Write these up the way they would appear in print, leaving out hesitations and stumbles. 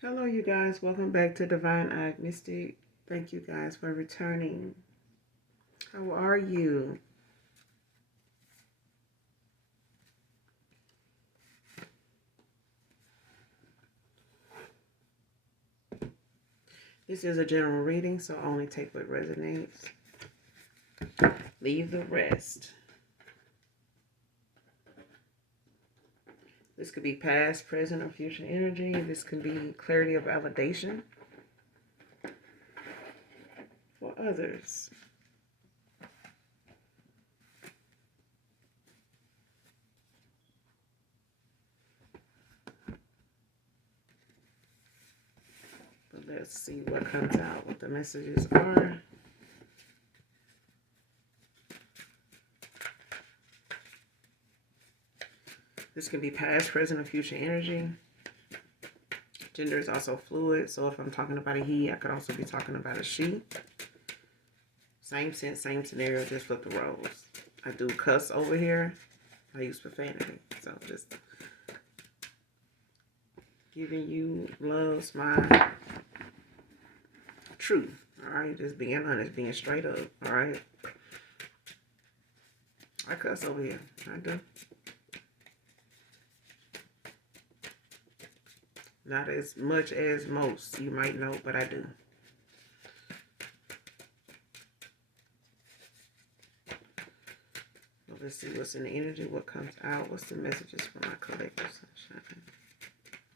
Hello, you guys. Welcome back to Divine Eye Mystic. Thank you guys for returning. How are you? This is a general reading, so only take what resonates. Leave the rest. This could be past, present, or future energy. This can be clarity of validation for others. But let's see what comes out, what the messages are. This can be past, present, or future energy. Gender is also fluid, so if I'm talking about a he, I could also be talking about a she. Same sense, same scenario, just flip the roles. I do cuss over here. I use profanity. So just giving you love's my truth. Alright, just being honest, being straight up. Alright. I cuss over here. I do. Not as much as most you might know, but I do. Well, let's see what's in the energy, what comes out, what's the messages for my collective sunshine.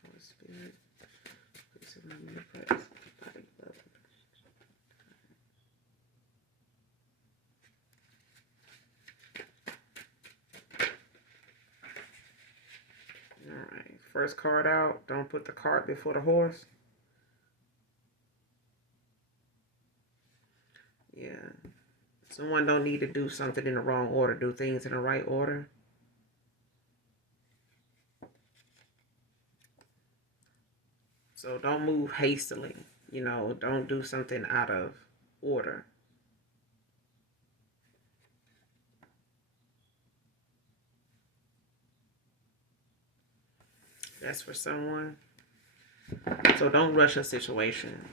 Holy Spirit, please remember your presence. Body, love, Alright, first card out. Don't put the cart before the horse. Yeah. Someone don't need to do something in the wrong order. Do things in the right order. So don't move hastily. You know, don't do something out of order. That's for someone. So don't rush a situation.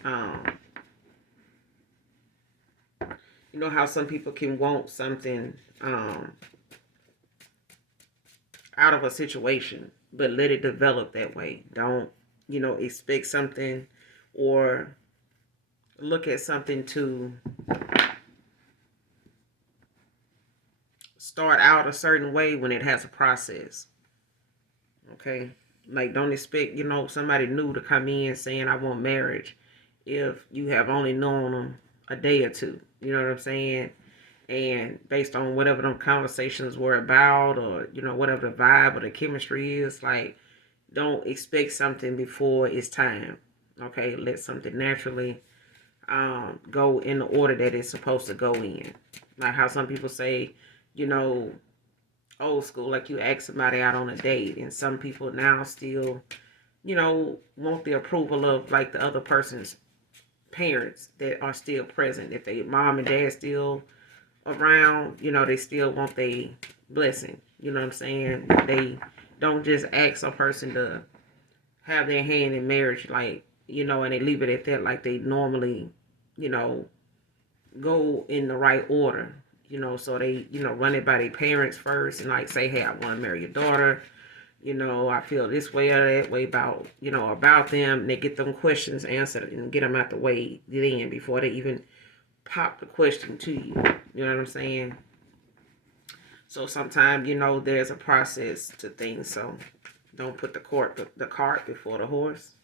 You know how some people can want something out of a situation, but let it develop that way. Don't, expect something or look at something to start out a certain way when it has a process. Okay? Like, don't expect, somebody new to come in saying, I want marriage, if you have only known them a day or two. You know what I'm saying? And based on whatever them conversations were about, or, whatever the vibe or the chemistry is, like, don't expect something before it's time. Okay? Let something naturally go in the order that it's supposed to go in. Like how some people say, you know, old school, like you ask somebody out on a date, and some people now still, want the approval of like the other person's parents that are still present. If they mom and dad still around, they still want their blessing. You know what I'm saying? They don't just ask a person to have their hand in marriage, like, and they leave it at that, like they normally, you know, go in the right order. So they, run it by their parents first and like say, hey, I want to marry your daughter. I feel this way or that way about, about them. And they get them questions answered and get them out the way then before they even pop the question to you. You know what I'm saying? So sometimes, there's a process to things. So don't put the cart before the horse.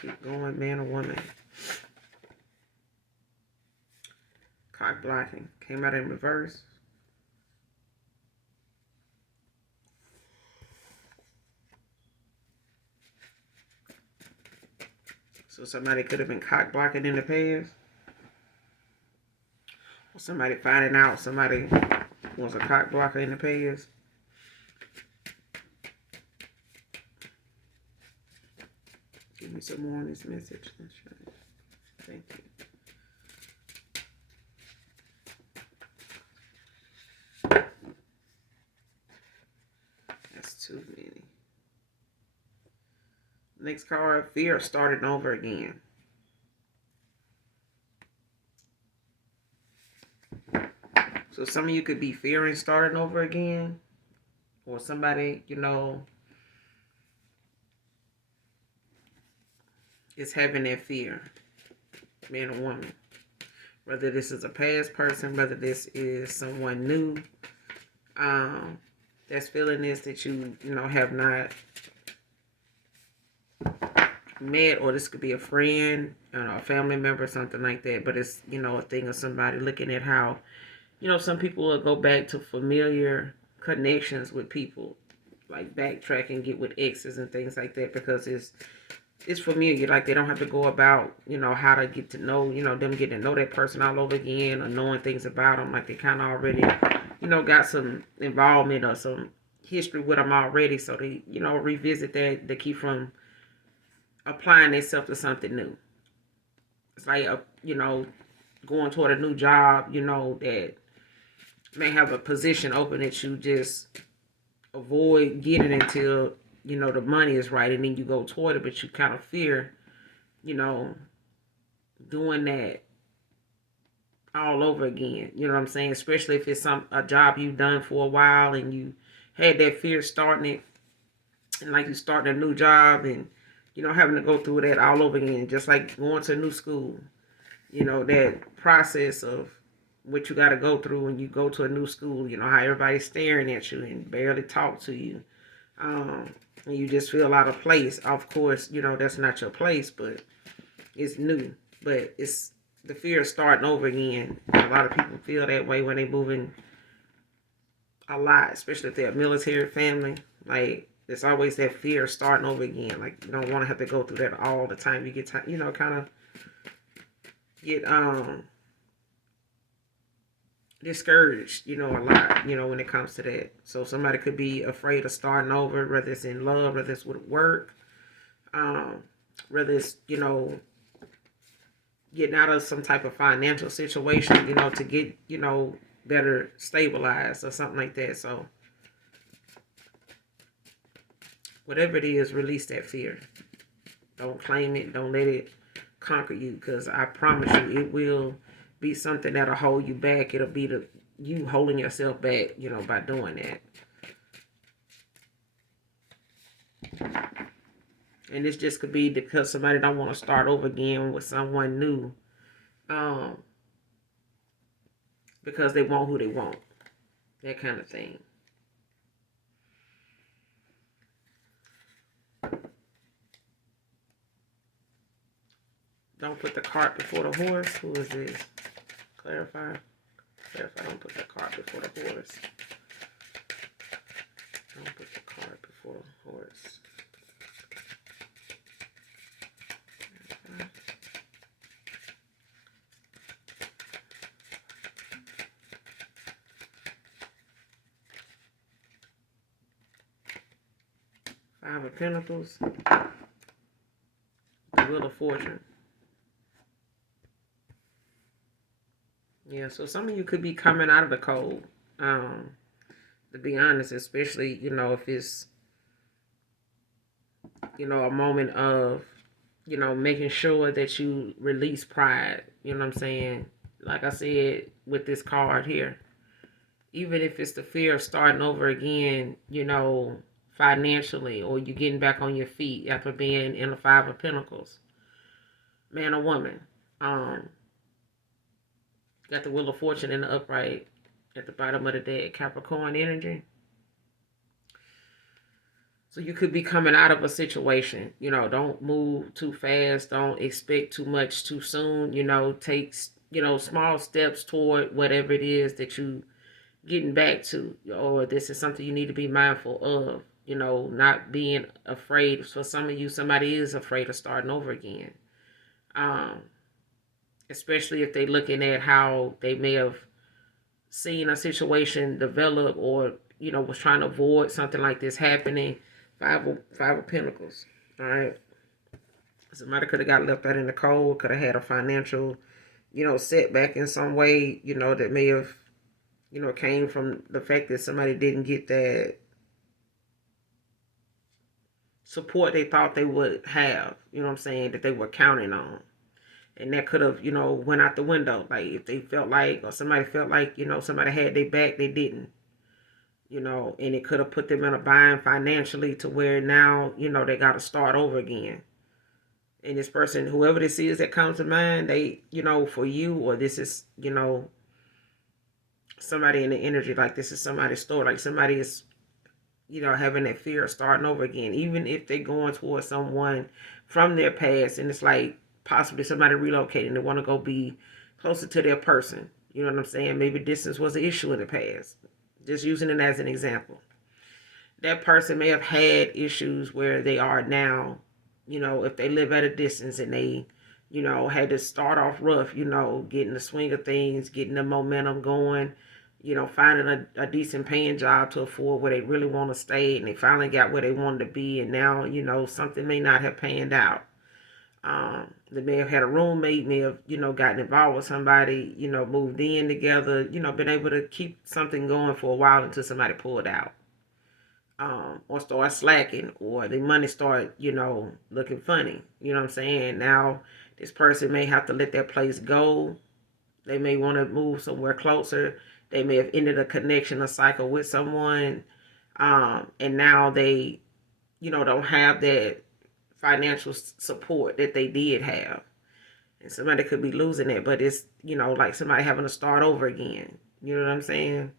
Keep going, man or woman. Cock blocking. Came out in reverse. So somebody could have been cock blocking in the past. Or somebody finding out somebody was a cock blocker in the past. Give me some more on this message. Let's try it. Thank you. That's too many. Next card, fear of starting over again. So some of you could be fearing starting over again. Or somebody, is having that fear. Man or woman. Whether this is a past person, whether this is someone new. That's feeling this that you have not met, or this could be a friend, a family member, something like that. But it's a thing of somebody looking at how some people will go back to familiar connections with people, like backtrack and get with exes and things like that, because it's familiar. Like they don't have to go about how to get to know them, getting to know that person all over again, or knowing things about them. Like they kind of already got some involvement or some history with them already, so they revisit that. They keep from applying themselves to something new. It's like going toward a new job, that may have a position open that you just avoid getting until the money is right, and then you go toward it, but you kind of fear doing that all over again. You know what I'm saying? Especially if it's a job you've done for a while and you had that fear starting it, and like you starting a new job and having to go through that all over again, just like going to a new school. That process of what you got to go through when you go to a new school. How everybody's staring at you and barely talk to you. And you just feel out of place. Of course, that's not your place, but it's new. But it's the fear of starting over again. A lot of people feel that way when they moving a lot, especially if they're a military family. Like, there's always that fear of starting over again. Like, you don't want to have to go through that all the time. You get, kind of get discouraged, a lot, when it comes to that. So somebody could be afraid of starting over, whether it's in love, whether it's with work, whether it's, getting out of some type of financial situation, to get, better stabilized or something like that. So whatever it is, release that fear. Don't claim it. Don't let it conquer you, because I promise you it will be something that'll hold you back. It'll be you holding yourself back, by doing that. And this just could be because somebody don't want to start over again with someone new, because they want who they want, that kind of thing. Don't put the cart before the horse. Who is this? Clarify. Don't put the cart before the horse. Don't put the cart before the horse. Five of Pentacles. The Wheel of Fortune. Yeah, so some of you could be coming out of the cold. To be honest, especially, if it's, a moment of, making sure that you release pride. You know what I'm saying? Like I said, with this card here, even if it's the fear of starting over again, financially, or you getting back on your feet after being in the Five of Pentacles, man or woman. Got the Wheel of Fortune in the upright at the bottom of the deck, Capricorn energy. So you could be coming out of a situation. Don't move too fast. Don't expect too much too soon. Take, small steps toward whatever it is that you getting back to. Or this is something you need to be mindful of. Not being afraid. For some of you, somebody is afraid of starting over again. Especially if they're looking at how they may have seen a situation develop, or was trying to avoid something like this happening. Five of Pentacles. All right. Somebody could have got left out in the cold, could have had a financial, setback in some way, that may have, came from the fact that somebody didn't get that support they thought they would have, what I'm saying, that they were counting on. And that could have, went out the window. Like if they felt like, or somebody felt like, somebody had their back, they didn't. And it could have put them in a bind financially to where now, they got to start over again. And this person, whoever this is that comes to mind, they, for you, or this is, somebody in the energy, like this is somebody's story, like somebody is, having that fear of starting over again, even if they're going towards someone from their past, and it's like possibly somebody relocating, they want to go be closer to their person. You know what I'm saying? Maybe distance was an issue in the past. Just using it as an example. That person may have had issues where they are now, if they live at a distance and they, had to start off rough, getting the swing of things, getting the momentum going, finding a decent paying job to afford where they really want to stay, and they finally got where they wanted to be, and now, something may not have panned out. They may have had a roommate, may have, gotten involved with somebody, moved in together, been able to keep something going for a while until somebody pulled out. Or start slacking, or the money start, looking funny. You know what I'm saying? Now, this person may have to let that place go. They may want to move somewhere closer. They may have ended a connection, a cycle with someone. And now they, don't have that financial support that they did have. And somebody could be losing it, but it's, like somebody having to start over again. You know what I'm saying?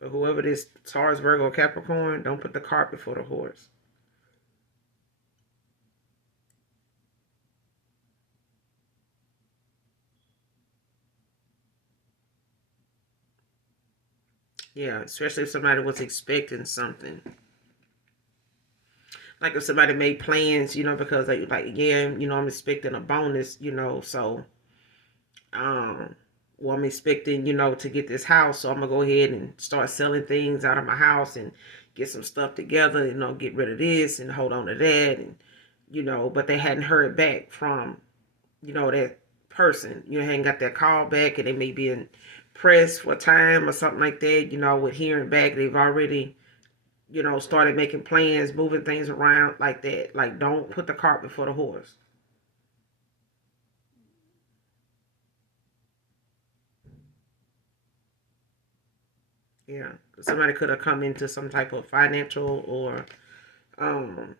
But whoever this Taurus, Virgo, Capricorn, don't put the cart before the horse. Yeah, especially if somebody was expecting something. Like if somebody made plans, because they like, yeah, I'm expecting a bonus, so well, I'm expecting, to get this house, so I'm gonna go ahead and start selling things out of my house and get some stuff together, get rid of this and hold on to that, and but they hadn't heard back from, that person, hadn't got that call back, and they may be in press for time or something like that, with hearing back, they've already, started making plans, moving things around like that. Like, don't put the cart before the horse. Yeah, somebody could have come into some type of financial or um,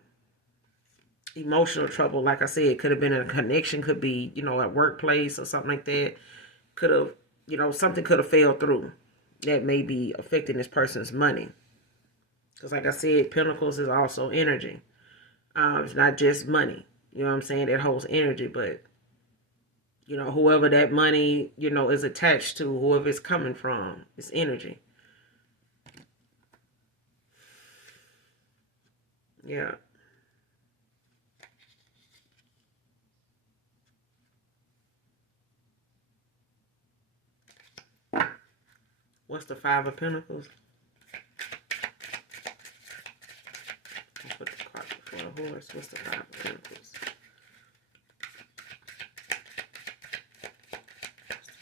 emotional trouble. Like I said, it could have been a connection, could be, at workplace or something like that. Could have, something could have fell through that may be affecting this person's money. Because, like I said, Pentacles is also energy. It's not just money. You know what I'm saying? It holds energy, but whoever that money, is attached to, whoever it's coming from, it's energy. Yeah. What's the Five of Pentacles? I'll put the card before the horse. What's the Five of Pentacles?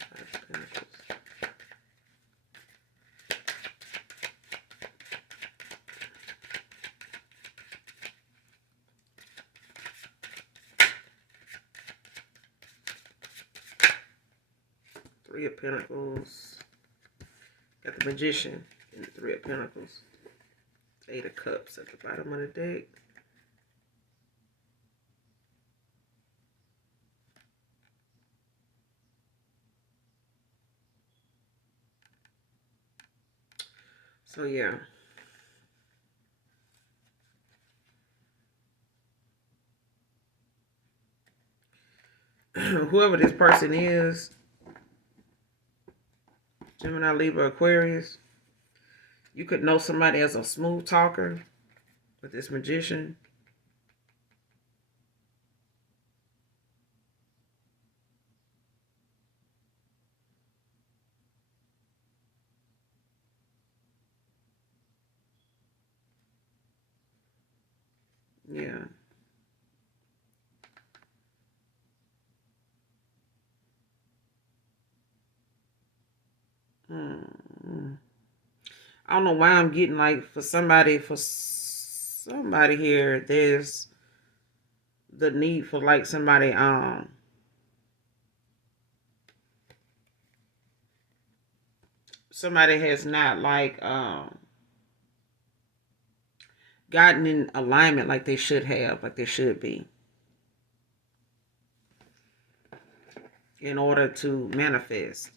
Five of Pentacles. Three of Pentacles. Got the Magician and the Three of Pentacles. Eight of Cups at the bottom of the deck. So yeah. Whoever this person is, Gemini, Libra, Aquarius, you could know somebody as a smooth talker with this Magician. Yeah. Hmm. I don't know why I'm getting like for somebody here. There's the need for like somebody has not like gotten in alignment like they should have, like they should be, in order to manifest.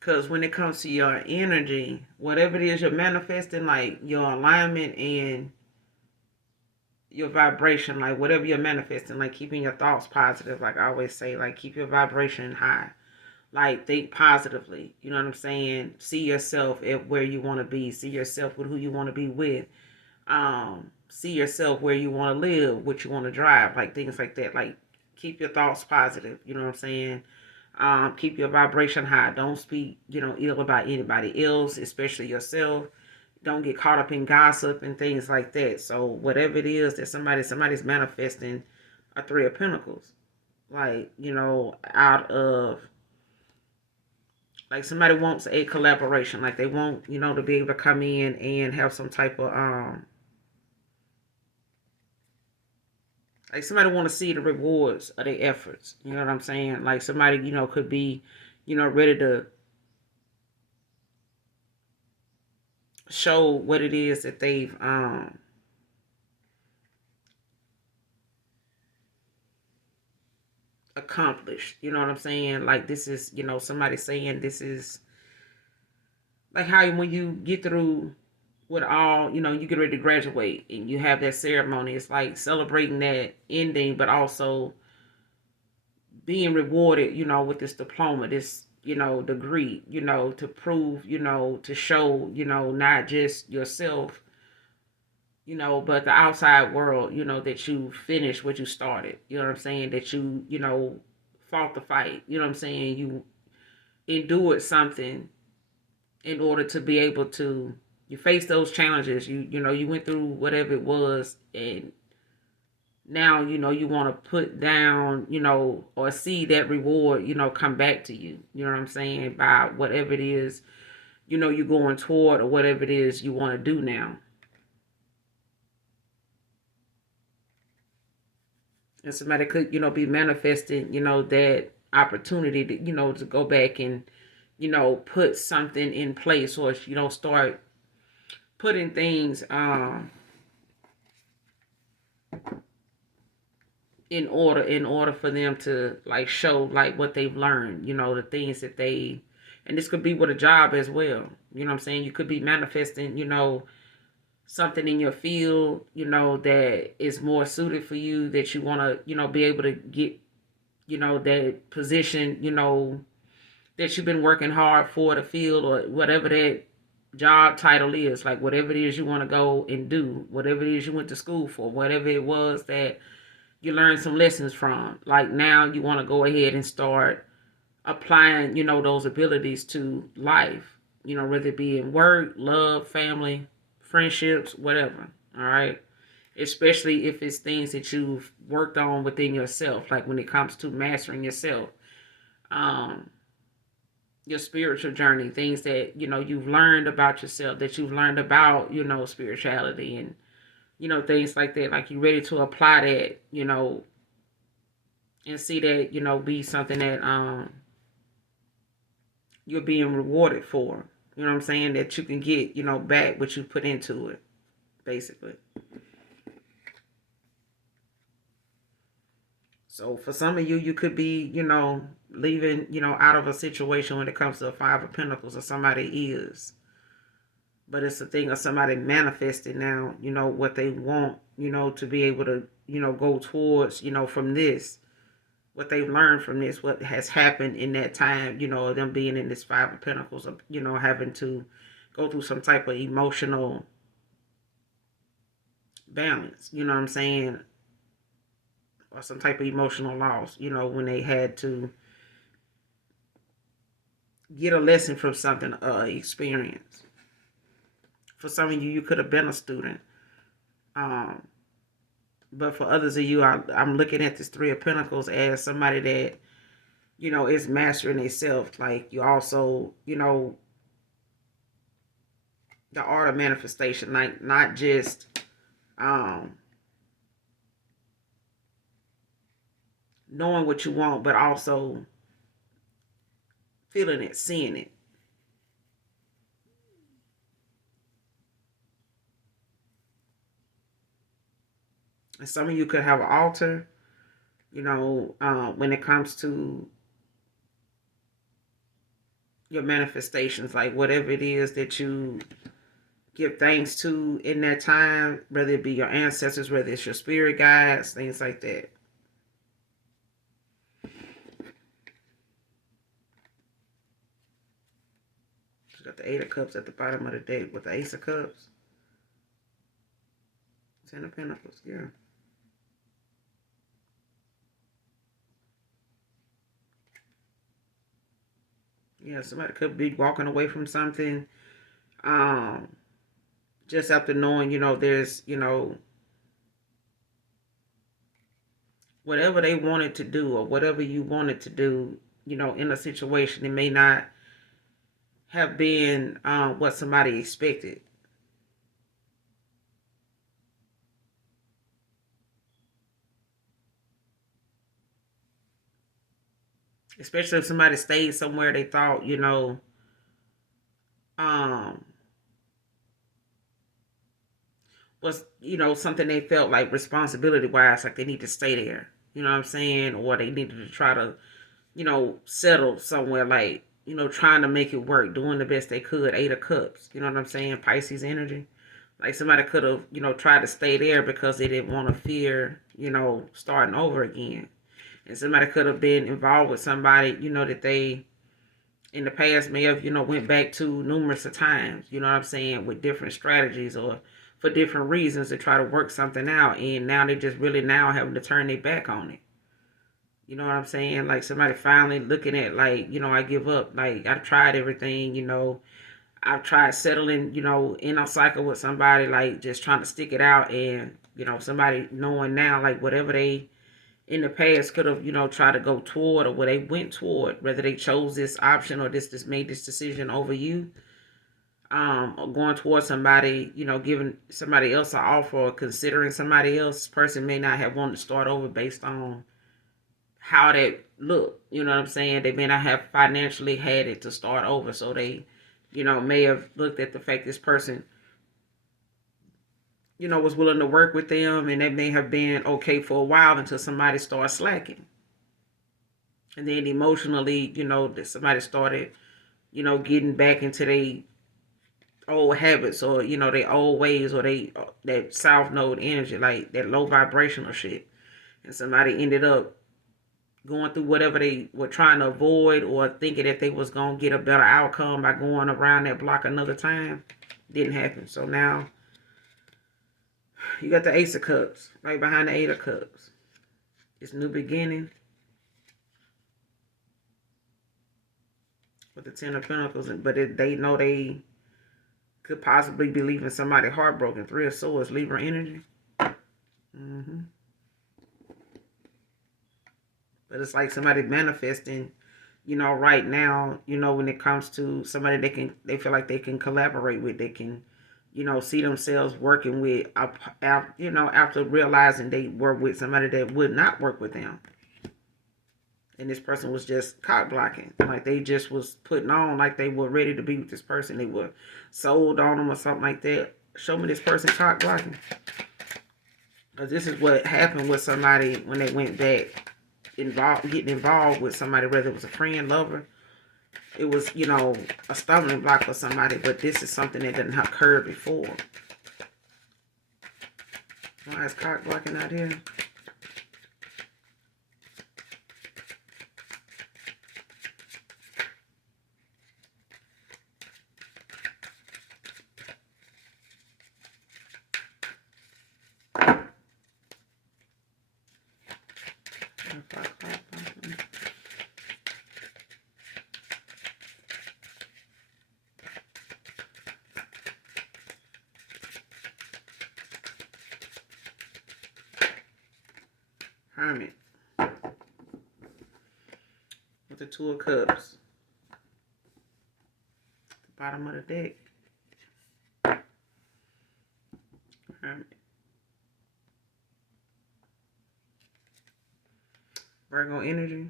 Because when it comes to your energy, whatever it is you're manifesting, like your alignment and your vibration, like whatever you're manifesting, like keeping your thoughts positive, like I always say, like keep your vibration high. Like think positively. You know what I'm saying? See yourself at where you want to be. See yourself with who you want to be with. See yourself where you want to live, what you want to drive, like things like that. Like keep your thoughts positive. You know what I'm saying? Keep your vibration high. Don't speak, ill about anybody else, especially yourself. Don't get caught up in gossip and things like that. So whatever it is that somebody's manifesting a Three of Pentacles, like out of like somebody wants a collaboration, like they want to be able to come in and have some type of like somebody want to see the rewards of their efforts. You know what I'm saying? Like somebody could be ready to show what it is that they've accomplished. You know what I'm saying? Like this is somebody saying this is like how when you get through with all you get ready to graduate and you have that ceremony. It's like celebrating that ending, but also being rewarded, with this diploma, this, degree, to prove, to show, not just yourself, but the outside world, that you finished what you started. You know what I'm saying? That you fought the fight. You know what I'm saying? You endured something in order to be able to you face those challenges. You went through whatever it was, and now you want to put down or see that reward come back to you. You know what I'm saying? By whatever it is you're going toward, or whatever it is you want to do now. And somebody could be manifesting that opportunity to to go back and put something in place, or start putting things in order for them to like show like what they've learned, the things that they, and this could be with a job as well. You know what I'm saying? You could be manifesting something in your field that is more suited for you, that you want to be able to get that position that you've been working hard for, the field, or whatever that job title is, like whatever it is you want to go and do, whatever it is you went to school for, whatever it was that you learned some lessons from. Like now you want to go ahead and start applying, those abilities to life, whether it be in work, love, family, friendships, whatever. All right. Especially if it's things that you've worked on within yourself, like when it comes to mastering yourself, um, your spiritual journey, things that, you've learned about yourself, that you've learned about, spirituality and, things like that. Like you ready to apply that, and see that be something that you're being rewarded for. You know what I'm saying? That you can get back what you put into it, basically. So for some of you, you could be leaving out of a situation when it comes to a Five of Pentacles, or somebody is. But it's a thing of somebody manifesting now, what they want, to be able to, go towards, from this, what they've learned from this, what has happened in that time, them being in this Five of Pentacles, of, having to go through some type of emotional balance, you know what I'm saying? Or some type of emotional loss, you know, when they had to get a lesson from something, experience. For some of you, you could have been a student. Um, but for others of you, I'm looking at this Three of Pentacles as somebody that, you know, is mastering themselves. Like, you also, you know, the art of manifestation, like not just knowing what you want, but also feeling it, seeing it. And some of you could have an altar, you know, when it comes to your manifestations, like whatever it is that you give thanks to in that time, whether it be your ancestors, whether it's your spirit guides, things like that. You got the Eight of Cups at the bottom of the deck with the Ace of Cups. Ten of Pentacles, yeah. Yeah, somebody could be walking away from something. Just after knowing, you know, there's, you know, whatever they wanted to do or whatever you wanted to do, you know, in a situation, it may not have been what somebody expected. Especially if somebody stayed somewhere they thought, you know, um, was, you know, something they felt like responsibility wise, like they need to stay there. You know what I'm saying? Or they needed to try to, you know, settle somewhere, like, you know, trying to make it work, doing the best they could. Eight of Cups, you know what I'm saying? Pisces energy. Like somebody could have, you know, tried to stay there because they didn't want to fear, you know, starting over again. And somebody could have been involved with somebody, you know, that they in the past may have, you know, went back to numerous of times, you know what I'm saying, with different strategies or for different reasons to try to work something out. And now they just really now having to turn their back on it. You know what I'm saying? Like somebody finally looking at, like, you know, I give up. Like, I've tried everything, you know. I've tried settling, you know, in a cycle with somebody, like just trying to stick it out. And, you know, somebody knowing now, like whatever they in the past could have, you know, tried to go toward or where they went toward, whether they chose this option or this made this decision over you, or going towards somebody, you know, giving somebody else an offer or considering somebody else, person may not have wanted to start over based on how that look. You know what I'm saying? They may not have financially had it to start over. So they, you know, may have looked at the fact this person, you know, was willing to work with them, and that may have been okay for a while until somebody started slacking. And then emotionally, you know, that somebody started, you know, getting back into their old habits or, you know, their old ways or they that south node energy, like that low vibrational shit. And somebody ended up going through whatever they were trying to avoid or thinking that they was going to get a better outcome by going around that block another time. Didn't happen. So now you got the Ace of Cups right behind the Eight of Cups. It's new beginning with the Ten of Pentacles, but they know they could possibly be leaving somebody heartbroken. Three of Swords, Libra energy. Mm-hmm. But it's like somebody manifesting, you know, right now, you know, when it comes to somebody they feel like they can collaborate with, they can, you know, see themselves working with, you know, after realizing they were with somebody that would not work with them. And this person was just cock blocking. Like they just was putting on like they were ready to be with this person. They were sold on them or something like that. Show me this person cock blocking. Because this is what happened with somebody when they went back getting involved with somebody, whether it was a friend, lover. It was, you know, a stumbling block for somebody, but this is something that didn't occur before. Why is cock blocking out here? Hermit with the Two of Cups. The bottom of the deck. Hermit. Virgo energy.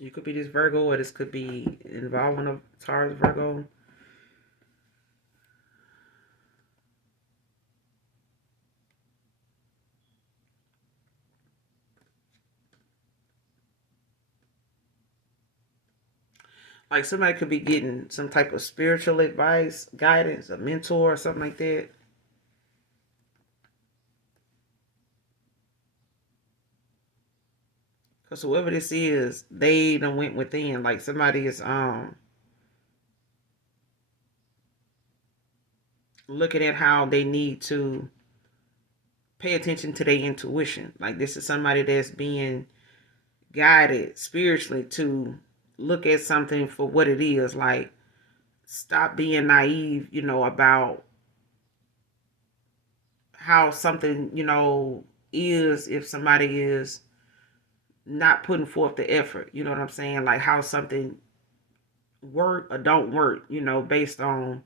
You could be this Virgo, or this could be involving a Taurus Virgo. Like somebody could be getting some type of spiritual advice, guidance, a mentor, or something like that. Because whoever this is, they done went within. Like somebody is looking at how they need to pay attention to their intuition. Like this is somebody that's being guided spiritually to look at something for what it is. Like stop being naive, about how something, is if somebody is not putting forth the effort. You know what I'm saying? Like how something work or don't work, based on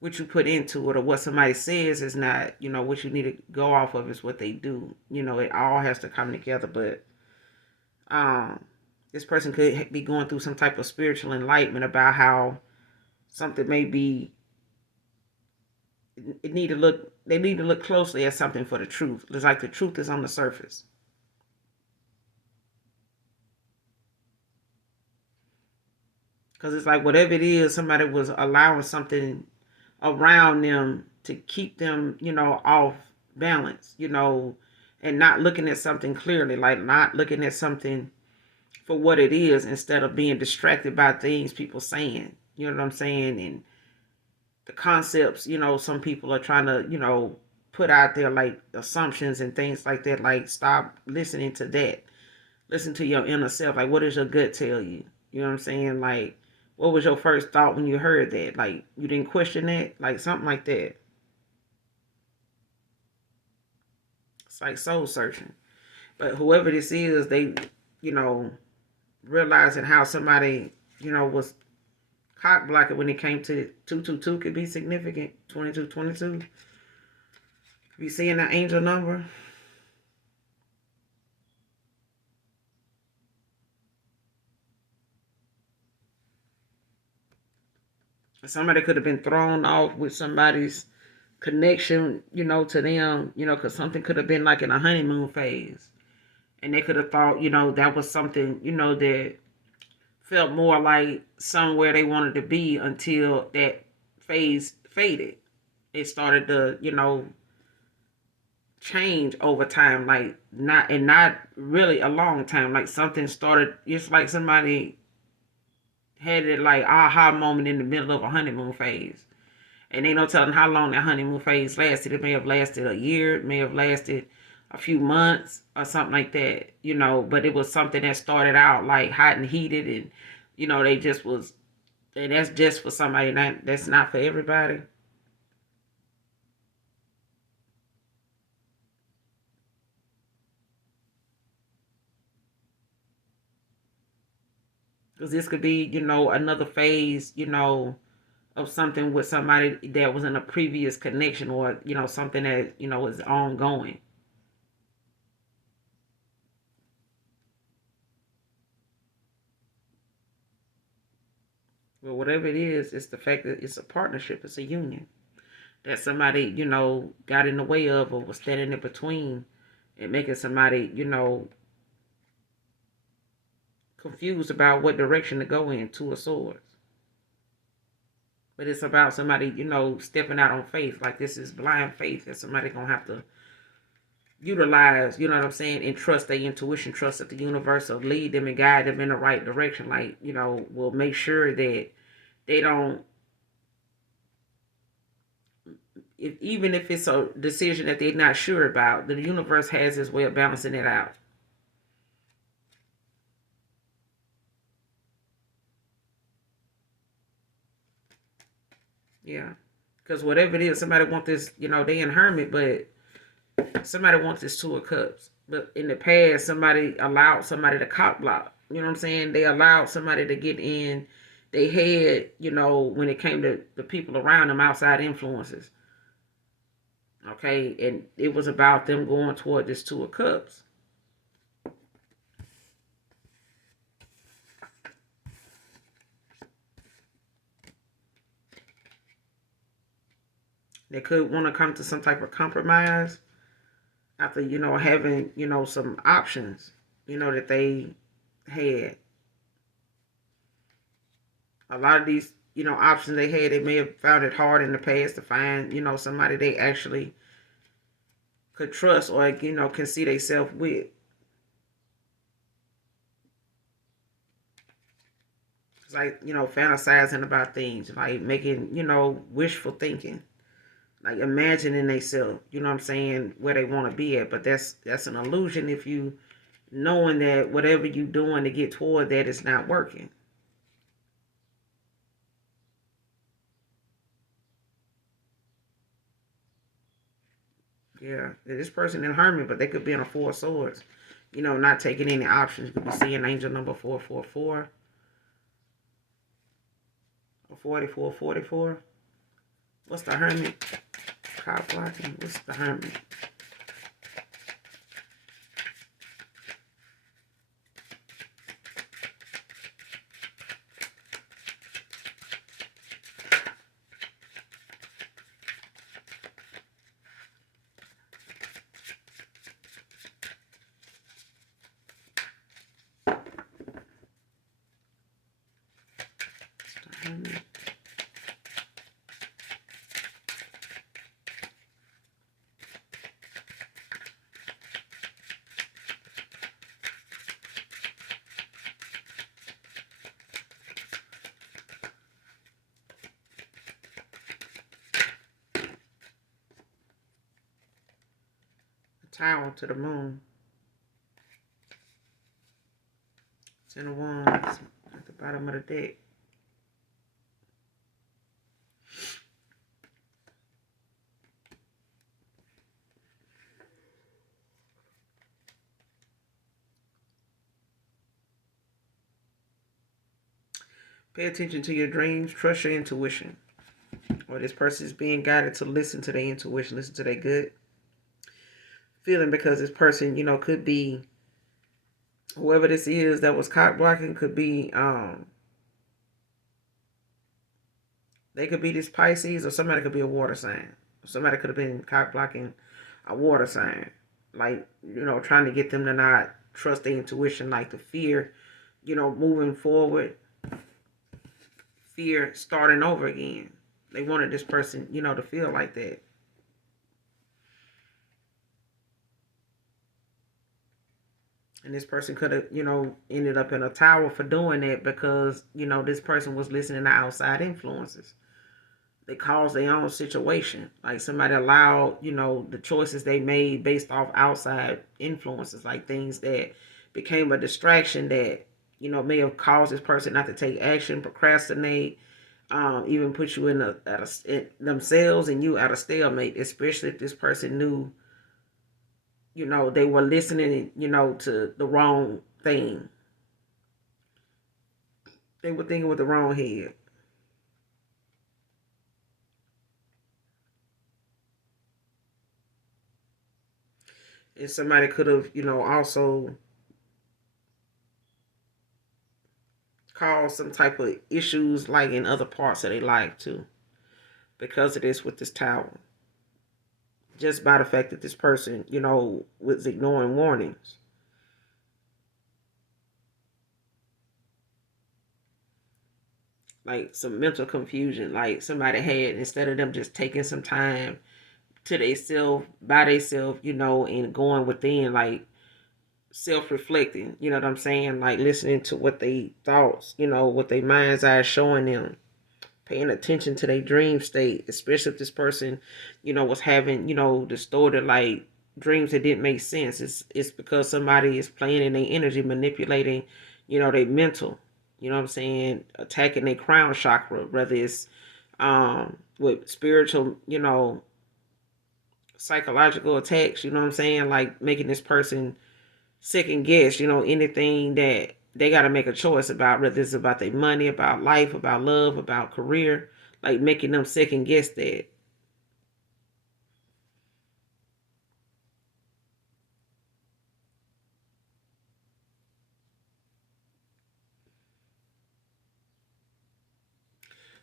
what you put into it, or what somebody says is not, what you need to go off of is what they do. It all has to come together. But um this person could be going through some type of spiritual enlightenment about how something may be, they need to look closely at something for the truth. It's like the truth is on the surface. Because it's like whatever it is, somebody was allowing something around them to keep them, off balance, and not looking at something clearly, like not looking at something for what it is instead of being distracted by things people saying. You know what I'm saying? And the concepts, some people are trying to, put out there, like assumptions and things like that. Like stop listening to that. Listen to your inner self. Like what does your gut tell you? You know what I'm saying? Like what was your first thought when you heard that? Like you didn't question that? Like something like that. It's like soul searching. But whoever this is, they, you know, realizing how somebody, was cock blocking when it came to 222 could be significant. 2222. Could be seeing that angel number. Somebody could have been thrown off with somebody's connection, to them, because something could have been like in a honeymoon phase. And they could have thought, that was something, that felt more like somewhere they wanted to be until that phase faded. It started to, change over time, like not really a long time. Like something started, it's like somebody had it like aha moment in the middle of a honeymoon phase. And ain't no telling how long that honeymoon phase lasted. It may have lasted a year, it may have lasted a few months or something like that, but it was something that started out like hot and heated, and they just was, and that's just for somebody, that's not for everybody. Because this could be, another phase, of something with somebody that was in a previous connection, or, something that, is ongoing. But whatever it is, it's the fact that it's a partnership, it's a union that somebody, got in the way of or was standing in between and making somebody, confused about what direction to go in, Two of Swords. But it's about somebody, stepping out on faith. Like this is blind faith that somebody gonna have to utilize, you know what I'm saying, and trust their intuition, trust that the universe will lead them and guide them in the right direction. Like, will make sure that they don't, even if it's a decision that they're not sure about, the universe has its way of balancing it out. Yeah. Because whatever it is, somebody want this, they in hermit, but Somebody wants this Two of Cups, but in the past, somebody allowed somebody to cop block. You know what I'm saying? They allowed somebody to get in they head, when it came to the people around them, outside influences. Okay, and it was about them going toward this Two of Cups. They could want to come to some type of compromise after, having, some options, that they had. A lot of these, options they had, they may have found it hard in the past to find, somebody they actually could trust or, can see themselves with. It's like, fantasizing about things, like making, wishful thinking, like imagining themselves, what I'm saying, where they want to be at. But that's an illusion if you knowing that whatever you're doing to get toward that is not working. Yeah, this person in harmony, but they could be on a Four of Swords, not taking any options. You could be seeing angel number 444 or 4444. What's the Hermit? Cop blocking. What's the Hermit? Hermit. Tower to the Moon. Ten of Wands at the bottom of the deck. Pay attention to your dreams. Trust your intuition. Or this person is being guided to listen to their intuition, listen to their good feeling, because this person, could be whoever this is that was cock blocking, could be they could be this Pisces, or somebody could be a water sign. Somebody could have been cock blocking a water sign. Like, trying to get them to not trust their intuition, like the fear, moving forward, fear starting over again. They wanted this person, to feel like that. And this person could have, ended up in a tower for doing that, because, this person was listening to outside influences. They caused their own situation. Like somebody allowed, the choices they made based off outside influences, like things that became a distraction that, may have caused this person not to take action, procrastinate, even put you in themselves and you at a stalemate, especially if this person knew, they were listening, to the wrong thing. They were thinking with the wrong head. And somebody could have, also caused some type of issues like in other parts of their life too, because of this with this tower. Just by the fact that this person, was ignoring warnings. Like some mental confusion. Like somebody had, instead of them just taking some time to themselves, by themselves, and going within, like self-reflecting, you know what I'm saying? Like listening to what they thoughts, what their mind's eye showing them. Paying attention to their dream state, especially if this person, was having, distorted like dreams that didn't make sense. It's because somebody is playing in their energy, manipulating, their mental. You know what I'm saying? Attacking their crown chakra, whether it's with spiritual, psychological attacks, you know what I'm saying? Like making this person second guess, anything that they got to make a choice about, whether it's about their money, about life, about love, about career, like making them second guess that.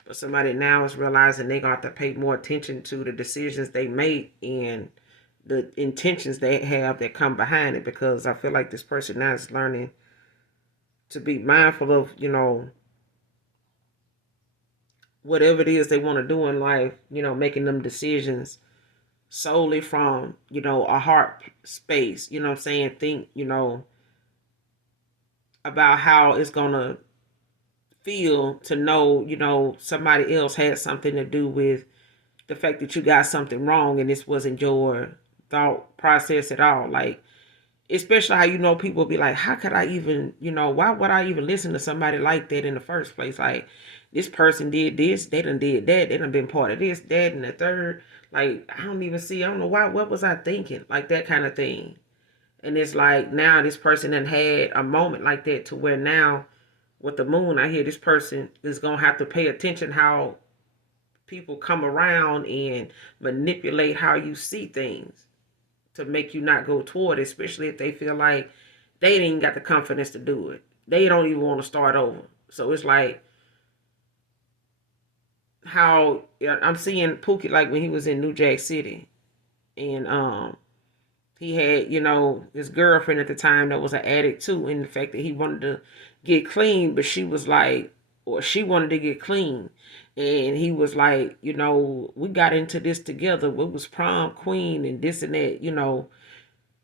But somebody now is realizing they got to pay more attention to the decisions they make and the intentions they have that come behind it, because I feel like this person now is learning to be mindful of, whatever it is they want to do in life, making them decisions solely from, a heart space, you know what I'm saying? Think, about how it's going to feel to know, somebody else had something to do with the fact that you got something wrong and this wasn't your thought process at all. Like, especially how, people be like, how could I even, why would I even listen to somebody like that in the first place? Like, this person did this, they done did that, they done been part of this, that, and the third. Like, I don't know why, what was I thinking? Like, that kind of thing. And it's like, now this person done had a moment like that to where now, with the moon, I hear this person is going to have to pay attention how people come around and manipulate how you see things to make you not go toward it, especially if they feel like they ain't got the confidence to do it. They don't even want to start over. So it's like how I'm seeing Pookie, like when he was in New Jack City, and he had, his girlfriend at the time that was an addict too, and the fact that he wanted to get clean, but she was like, or she wanted to get clean. And he was like, we got into this together. It was prom queen and this and that,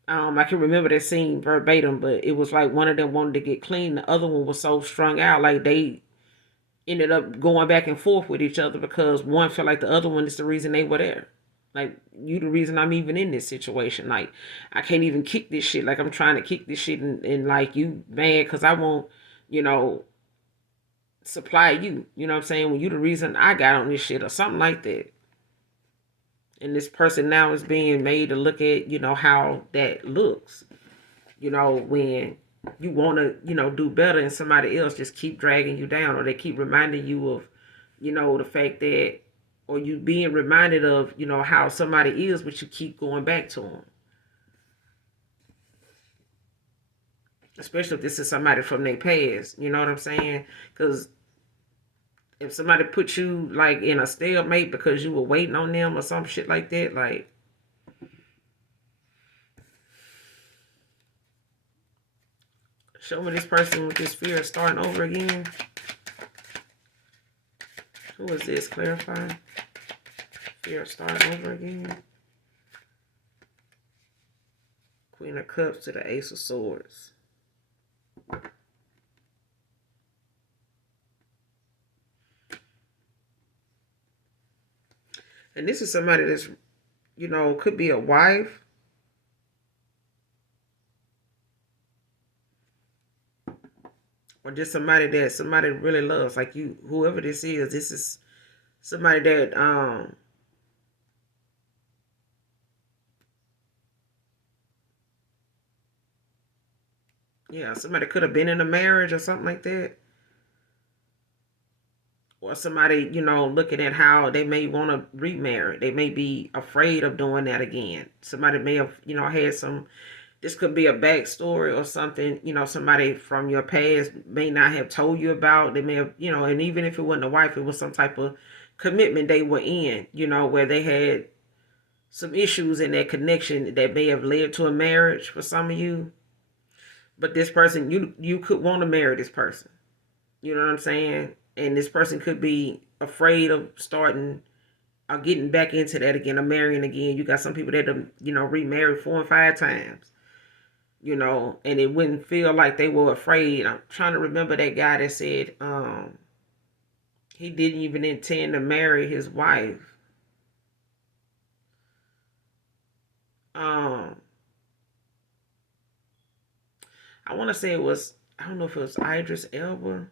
I can remember that scene verbatim, but it was like one of them wanted to get clean. The other one was so strung out, like they ended up going back and forth with each other because one felt like the other one is the reason they were there. Like, you the reason I'm even in this situation. Like, I can't even kick this shit. Like, I'm trying to kick this shit, and like, you mad because I won't, you know, supply you. You know what I'm saying? When you the reason I got on this shit or something like that. And this person now is being made to look at, how that looks. When you want to, do better and somebody else just keep dragging you down, or they keep reminding you of, the fact that, or you being reminded of, how somebody is, but you keep going back to them. Especially if this is somebody from their past, you know what I'm saying? Because if somebody put you like in a stalemate because you were waiting on them or some shit like that, like, show me this person with this fear of starting over again. Who is this? Clarify. Fear of starting over again. Queen of Cups to the Ace of Swords. And this is somebody that's, could be a wife. Or just somebody that somebody really loves. Like, you, whoever this is somebody that, yeah, somebody could have been in a marriage or something like that. Or somebody, looking at how they may want to remarry. They may be afraid of doing that again. Somebody may have, had some, this could be a backstory or something, somebody from your past may not have told you about. They may have, and even if it wasn't a wife, it was some type of commitment they were in, where they had some issues in that connection that may have led to a marriage for some of you. But this person, you could want to marry this person. You know what I'm saying? And this person could be afraid of starting or getting back into that again, or marrying again. You got some people that have, remarried 4 and 5 times, and it wouldn't feel like they were afraid. I'm trying to remember that guy that said he didn't even intend to marry his wife. Um, I want to say it was, I don't know if it was Idris Elba.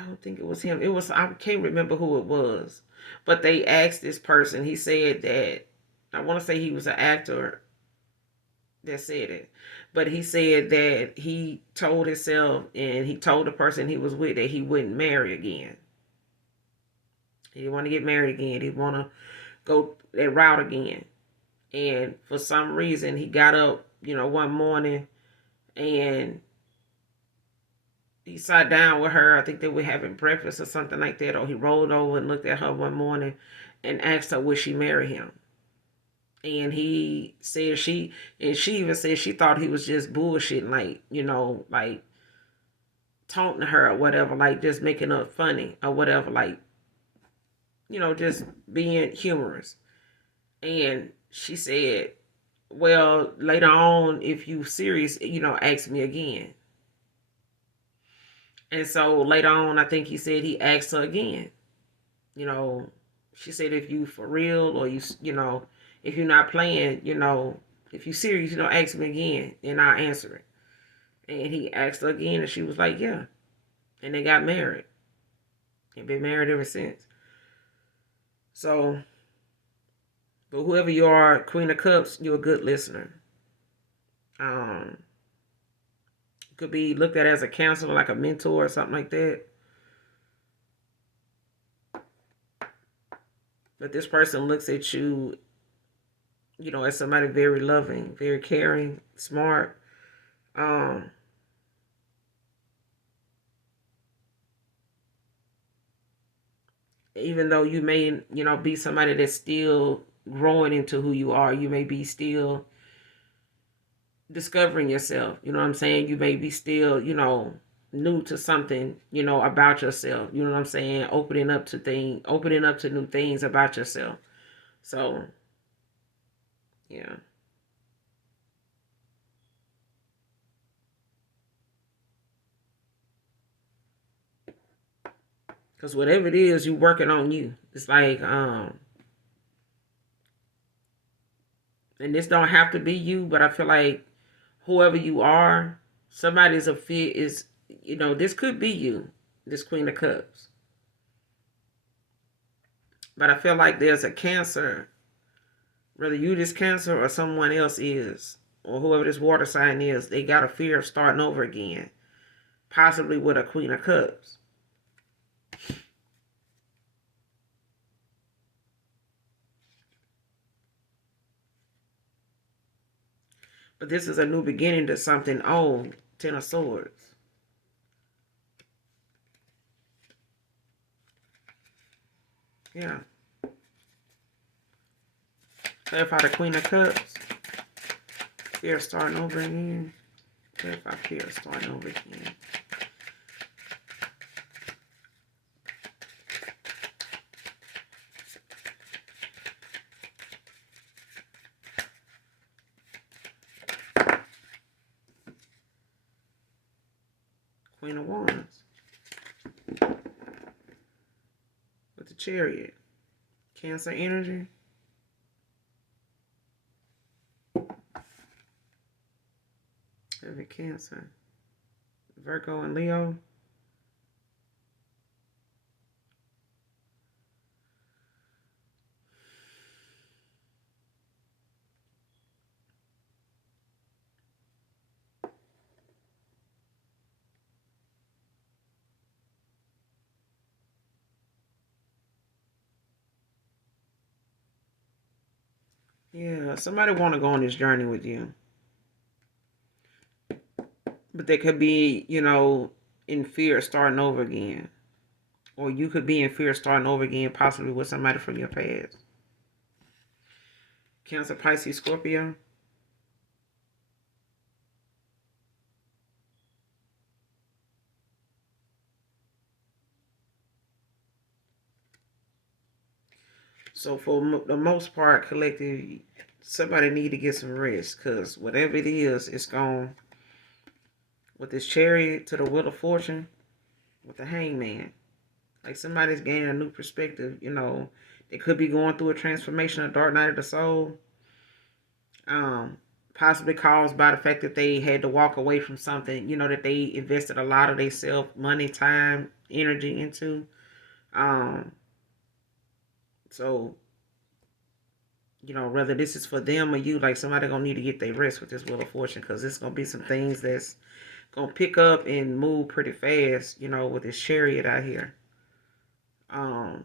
I don't think it was him. It was, I can't remember who it was. But they asked this person, he said that, I want to say he was an actor that said it. But he said that he told himself and he told the person he was with that he wouldn't marry again. He didn't want to get married again. He didn't want to go that route again. And for some reason, he got up, one morning and he sat down with her. I think they were having breakfast or something like that. Or he rolled over and looked at her one morning and asked her, would she marry him? And he said she even said she thought he was just bullshitting, like, like taunting her or whatever, like just making her funny or whatever, like, just being humorous. And she said, well, later on, if you serious, ask me again. And so later on, I think he said he asked her again. She said, if you for real or if you're not playing, if you serious, ask me again and I'll answer it. And he asked her again and she was like, yeah. And they got married. And been married ever since. So, but whoever you are, Queen of Cups, you're a good listener. Could be looked at as a counselor, like a mentor or something like that. But this person looks at you, as somebody very loving, very caring, smart. Even though you may, be somebody that's still growing into who you are, you may be still discovering yourself. You know what I'm saying? You may be still, new to something, about yourself. You know what I'm saying? Opening up to new things about yourself. So, yeah. Because whatever it is, you working on you. It's like, and this don't have to be you, but I feel like whoever you are, somebody's a fit is, this could be you, this Queen of Cups. But I feel like there's a Cancer, whether you this Cancer or someone else is, or whoever this water sign is, they got a fear of starting over again, possibly with a Queen of Cups. But this is a new beginning to something old. Ten of Swords. Yeah. Clarify the Queen of Cups. Fear starting over again. Clarify fear starting over again. Queen of Wands. With the Chariot. Cancer energy. Heavy Cancer. Virgo and Leo. Yeah, somebody want to go on this journey with you. But they could be, in fear of starting over again. Or you could be in fear of starting over again, possibly with somebody from your past. Cancer, Pisces, Scorpio. So for the most part, collective, somebody need to get some rest. Because whatever it is, it's gone. With this Chariot to the Wheel of Fortune, with the Hangman. Like somebody's gaining a new perspective, They could be going through a transformation, a dark night of the soul. possibly caused by the fact that they had to walk away from something, that they invested a lot of their self, money, time, energy into. Um, so, whether this is for them or you, like somebody gonna need to get their rest with this Wheel of Fortune, because it's gonna be some things that's gonna pick up and move pretty fast, with this chariot out here. Um,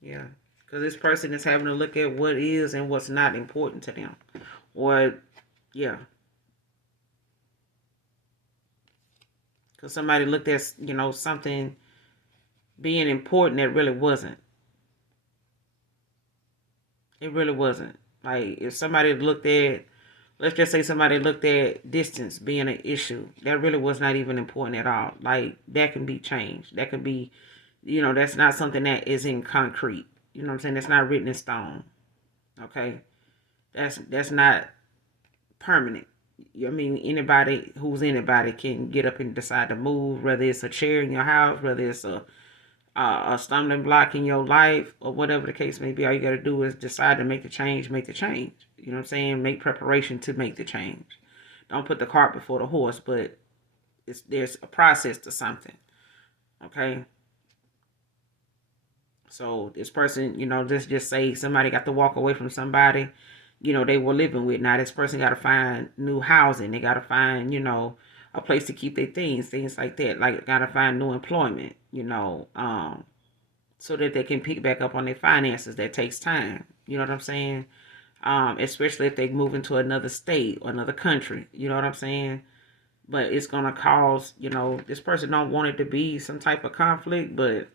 yeah, because this person is having to look at what is and what's not important to them, or yeah, because somebody looked at something being important that really wasn't. It really wasn't. Like if somebody looked at, let's just say somebody looked at distance being an issue, that really was not even important at all. Like that can be changed. That can be, that's not something that is in concrete. You know what I'm saying? That's not written in stone. Okay, that's not permanent. I mean, anybody can get up and decide to move, whether it's a chair in your house, whether it's a stumbling block in your life, or whatever the case may be. All you got to do is decide to make the change, make the change. You know what I'm saying? Make preparation to make the change. Don't put the cart before the horse, but there's a process to something. Okay. So this person, let's just say somebody got to walk away from somebody, they were living with. Now this person got to find new housing. They got to find, a place to keep their things like that. Like got to find new employment, so that they can pick back up on their finances. That takes time. You know what I'm saying? Especially if they move into another state or another country. You know what I'm saying? But it's gonna cause, this person don't want it to be some type of conflict, but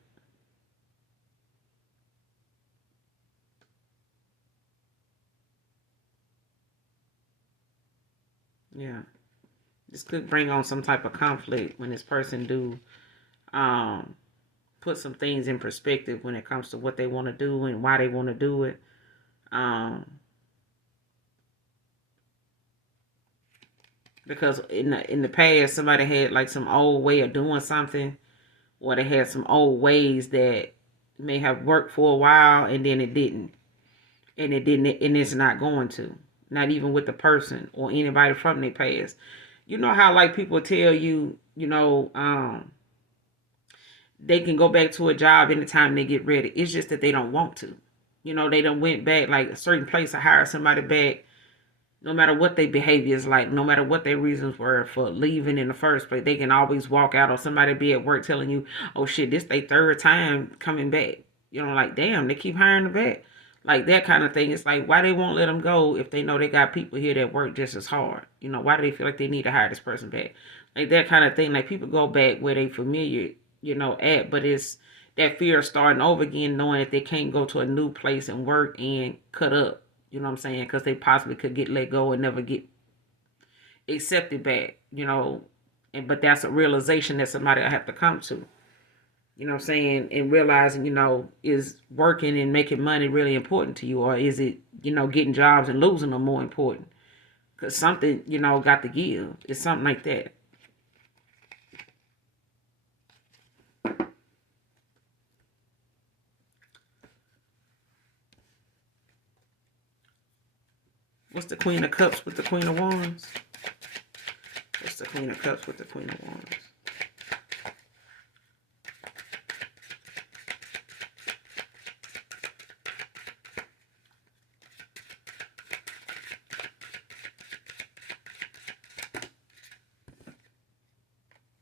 yeah, this could bring on some type of conflict when this person do um put some things in perspective when it comes to what they want to do and why they want to do it. Um, because in the past somebody had like some old way of doing something, or they had some old ways that may have worked for a while and then it didn't and it's not going to, not even with the person or anybody from their past. You know how like people tell you, they can go back to a job anytime they get ready. It's just that they don't want to. They done went back like a certain place to hire somebody back, no matter what their behavior is like, no matter what their reasons were for leaving in the first place. They can always walk out, or somebody be at work telling you, oh shit, this their third time coming back. Like, damn, they keep hiring them back. Like that kind of thing. It's like, why they won't let them go if they know they got people here that work just as hard? Why do they feel like they need to hire this person back? Like that kind of thing. Like people go back where they familiar, at, but it's that fear of starting over again, knowing that they can't go to a new place and work and cut up. You know what I'm saying? Because they possibly could get let go and never get accepted back. But that's a realization that somebody will have to come to. You know what I'm saying? And realizing, is working and making money really important to you, or is it, getting jobs and losing them more important? Because something, got to give. It's something like that. What's the Queen of Cups with the Queen of Wands? What's the Queen of Cups with the Queen of Wands?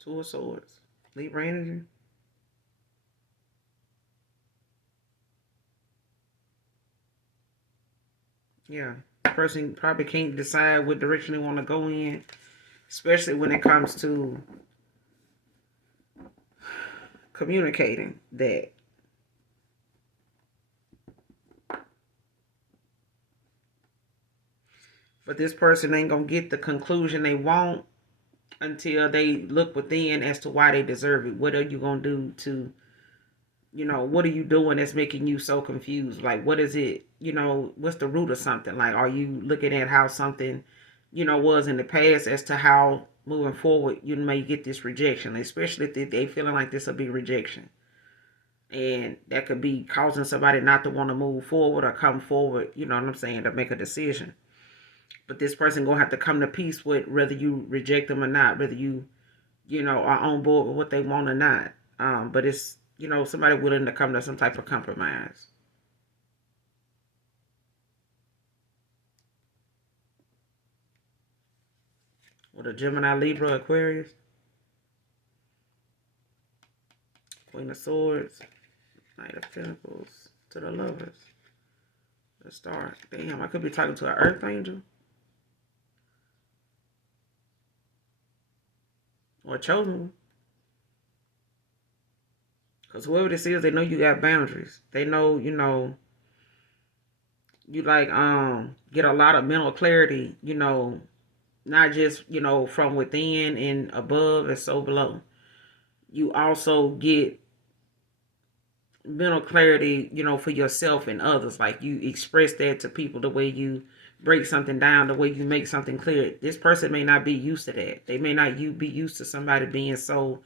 Two of Swords. Libra energy. Yeah. The person probably can't decide what direction they want to go in, especially when it comes to communicating that. But this person ain't gonna get the conclusion they want until they look within as to why they deserve it. What are you gonna do to, what are you doing that's making you so confused? Like, what is it? What's the root of something? Like, are you looking at how something, was in the past as to how moving forward, you may get this rejection, especially if they feeling like this will be rejection. And that could be causing somebody not to want to move forward or come forward, you know what I'm saying, to make a decision. But this person gonna have to come to peace with whether you reject them or not, whether you know, are on board with what they want or not. But it's, you know, somebody willing to come to some type of compromise. With a Gemini, Libra, Aquarius, Queen of Swords, Knight of Pentacles, to the Lovers, the Star. Damn, I could be talking to an Earth Angel or a chosen one. Because whoever this is, they know you got boundaries. They know, you know, you like get a lot of mental clarity, you know, not just, you know, from within and above and so below. You also get mental clarity, you know, for yourself and others. Like you express that to people, the way you break something down, the way you make something clear. This person may not be used to that. They may not be used to somebody being so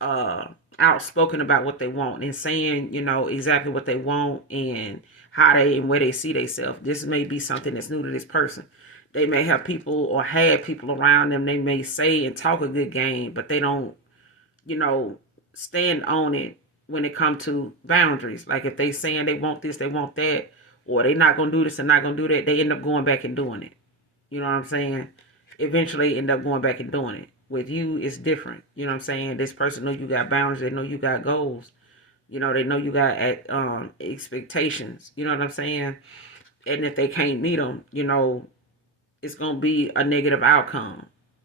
uh outspoken about what they want and saying, you know, exactly what they want and how they and where they see themselves. This may be something that's new to this person. They may have people or had people around them. They may say and talk a good game, but they don't, you know, stand on it when it comes to boundaries. Like if they saying they want this, they want that, or they not gonna do this and not gonna do that, they end up going back and doing it. You know what I'm saying? Eventually end up going back and doing it. With you, it's different. You know what I'm saying? This person know you got boundaries. They know you got goals. You know, they know you got expectations. You know what I'm saying? And if they can't meet them, you know, it's going to be a negative outcome.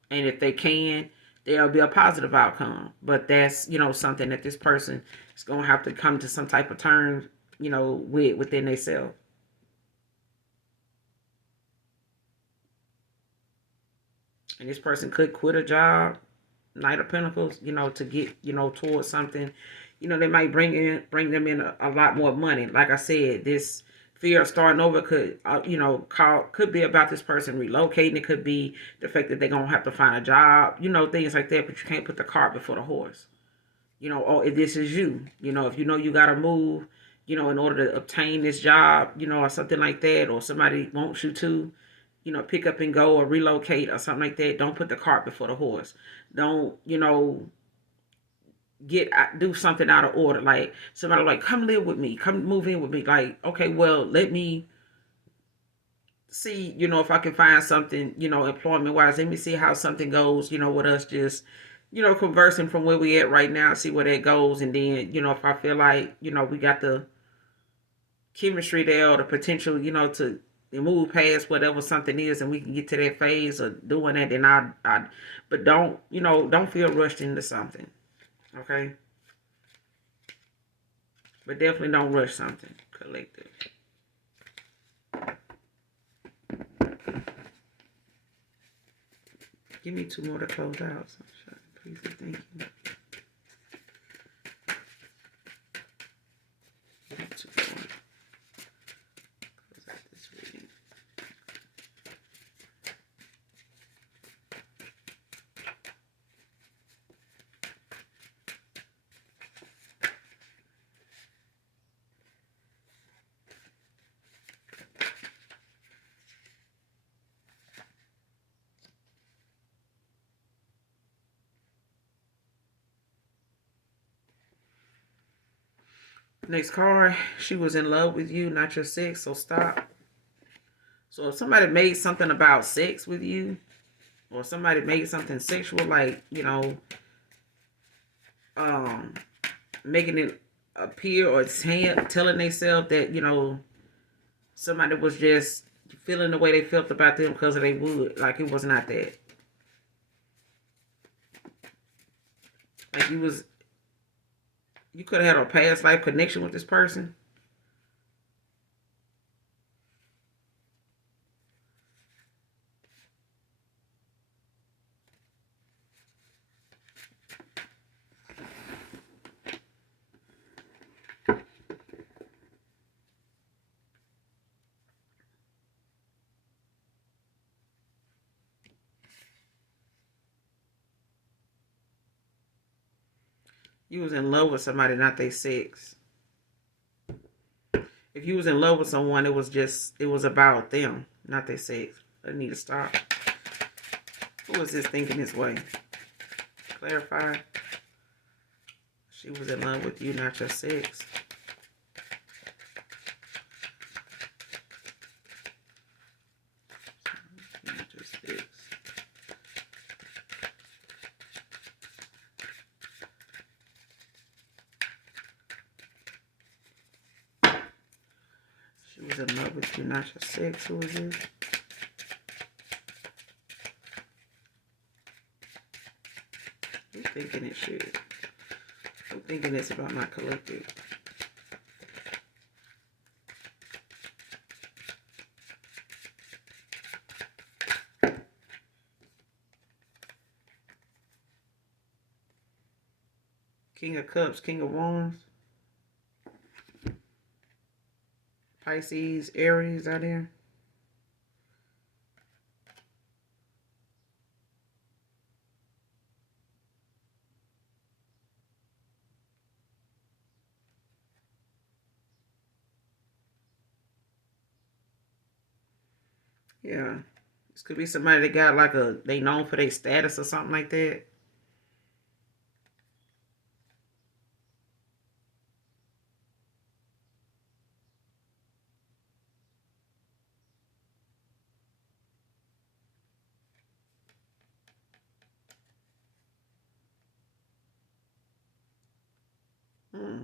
And if they can, there'll be a positive outcome. But that's, you know, something that this person is going to have to come to some type of terms, you know, within themselves. And this person could quit a job, Knight of Pentacles, you know, to get, you know, towards something. You know, they might bring them in a lot more money. Like I said, this fear of starting over could, you know, could be about this person relocating. It could be the fact that they're gonna have to find a job, you know, things like that. But you can't put the cart before the horse. You know, oh, if this is you, you know, if you know you gotta move, you know, in order to obtain this job, you know, or something like that, or somebody wants you to, you know, pick up and go or relocate or something like that. Don't put the cart before the horse. Don't, you know, do something out of order. Like somebody like, come live with me, come move in with me. Like, okay, well, let me see, you know, if I can find something, you know, employment wise. Let me see how something goes, you know, with us just, you know, conversing from where we at right now, see where that goes. And then, you know, if I feel like, you know, we got the chemistry there or the potential, you know, to move past whatever something is and we can get to that phase of doing that, then but don't, you know, don't feel rushed into something. Okay? But definitely don't rush something, collective. Give me two more to close out. Please and thank you. Two more. Close out this reading. Next card, she was in love with you, not your sex, so stop. So if somebody made something about sex with you, or somebody made something sexual, like, you know, making it appear or telling themselves that, you know, somebody was just feeling the way they felt about them because of their wood, like it was not that. Like you could have had a past life connection with this person. You was in love with somebody, not their sex. If you was in love with someone, it was about them, not their sex. I need to stop. Who is this thinking this way? Clarify. She was in love with you, not your sex. Not your sex. She was in love with you, not your sex. Who is this? Who's thinking it shit? I'm thinking it's about my collective. King of Cups, King of Wands. Pisces, Aries out there. Yeah. This could be somebody that got like they known for their status or something like that. Hmm.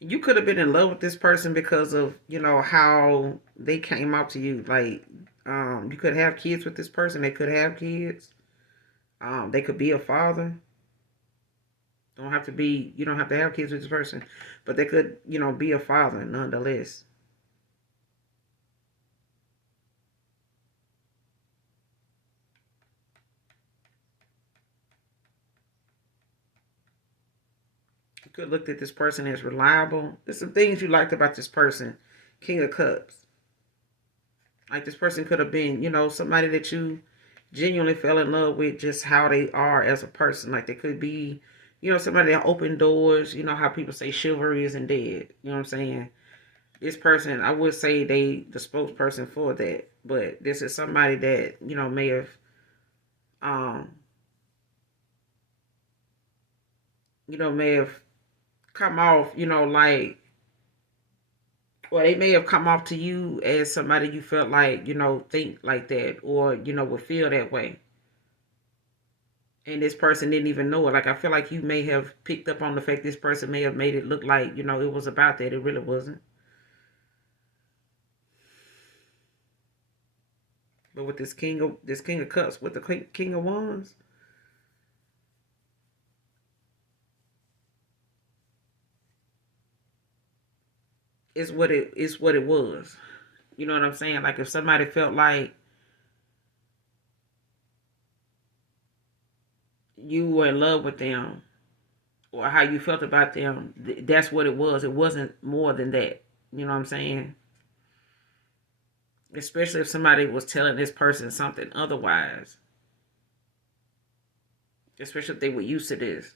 You could have been in love with this person because of, how they came out to you. Like, you could have kids with this person. They could have kids. They could be a father. You don't have to have kids with this person, but they could, be a father nonetheless. You could look at this person as reliable. There's some things you liked about this person. King of Cups. Like this person could have been, somebody that you genuinely fell in love with, just how they are as a person. Like they could be, somebody that opened doors. You know how people say chivalry isn't dead. You know what I'm saying? This person, I would say they the spokesperson for that. But this is somebody that, may have um, may have come off, like, or they may have come off to you as somebody you felt like, think like that, or, would feel that way. And this person didn't even know it. Like, I feel like you may have picked up on the fact this person may have made it look like, it was about that. It really wasn't. But with this king of cups, with the king of wands, it's what it was. You know what I'm saying? Like if somebody felt like you were in love with them, or how you felt about them, that's what it was. It wasn't more than that. You know what I'm saying? Especially if somebody was telling this person something otherwise. Especially if they were used to this.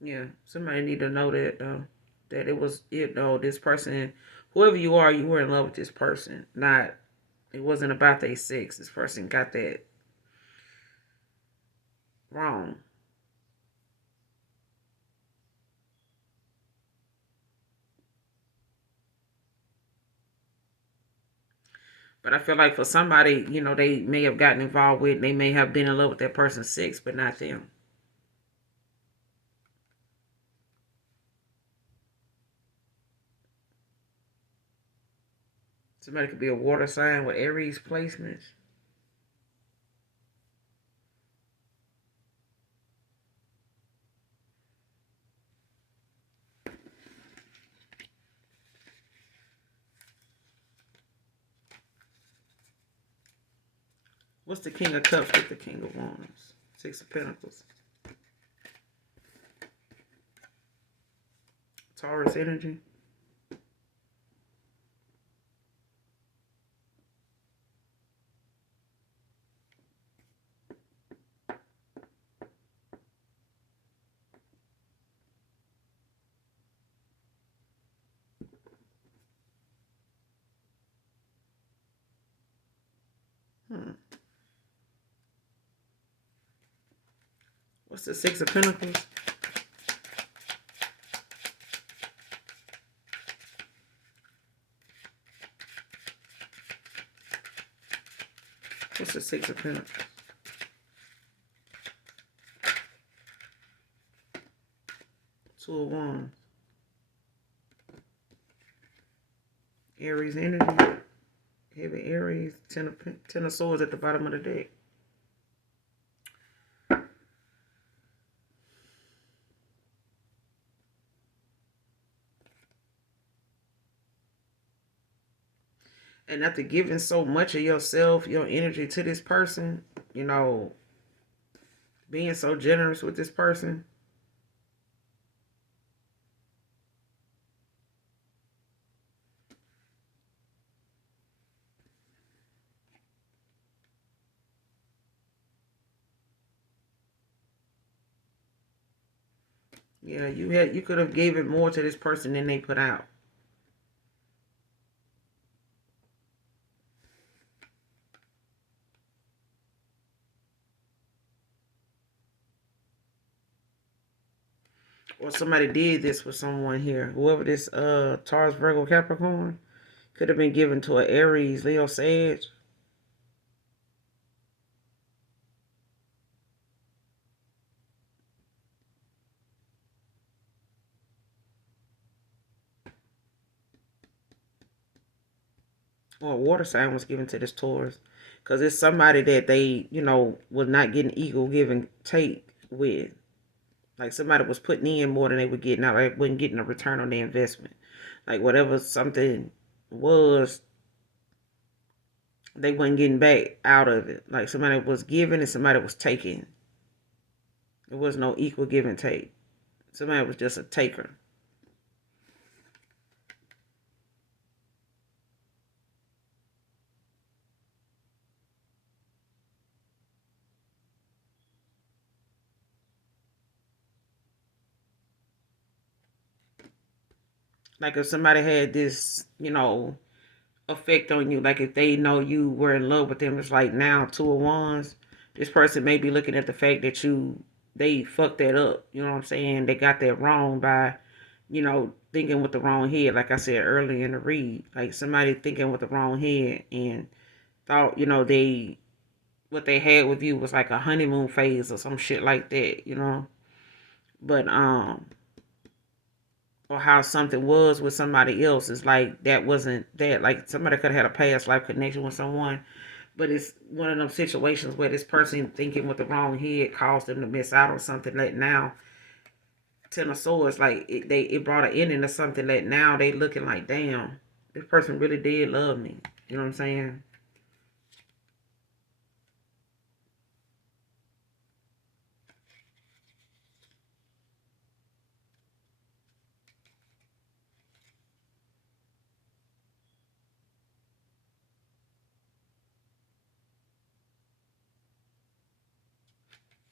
Yeah, somebody need to know that though. That it was, this person, whoever you are, you were in love with this person. Not, it wasn't about their sex. This person got that wrong. But I feel like for somebody, they may have gotten involved with, they may have been in love with that person's sex, but not them. Somebody could be a water sign with Aries placements. What's the King of Cups with the King of Wands? Six of Pentacles. Taurus energy. What's the Six of Pentacles? What's the Six of Pentacles? Two of Wands. Aries energy. Heavy Aries. Ten of Swords at the bottom of the deck. And after giving so much of yourself, your energy to this person, you know, being so generous with this person, yeah, you could have given more to this person than they put out. Or somebody did this with someone here. Whoever this Taurus, Virgo, Capricorn could have been given to an Aries, Leo, Sag. Or a water sign was given to this Taurus. Because it's somebody that they, you know, was not getting equal give and take with. Like somebody was putting in more than they were getting out. Like wasn't getting a return on their investment. Like whatever something was, they wasn't getting back out of it. Like somebody was giving and somebody was taking. There was no equal give and take. Somebody was just a taker. Like if somebody had this, you know, effect on you, like if they know you were in love with them, it's like now Two of Wands, this person may be looking at the fact that they fucked that up. You know what I'm saying? They got that wrong by, you know, thinking with the wrong head. Like I said earlier in the read, like somebody thinking with the wrong head and thought, you know, what they had with you was like a honeymoon phase or some shit like that, you know. But or how something was with somebody else is like that wasn't that. Like somebody could have had a past life connection with someone, but it's one of them situations where this person thinking with the wrong head caused them to miss out on something that now Ten of Swords, like it brought an ending to something that now they looking like, damn, this person really did love me. You know what I'm saying?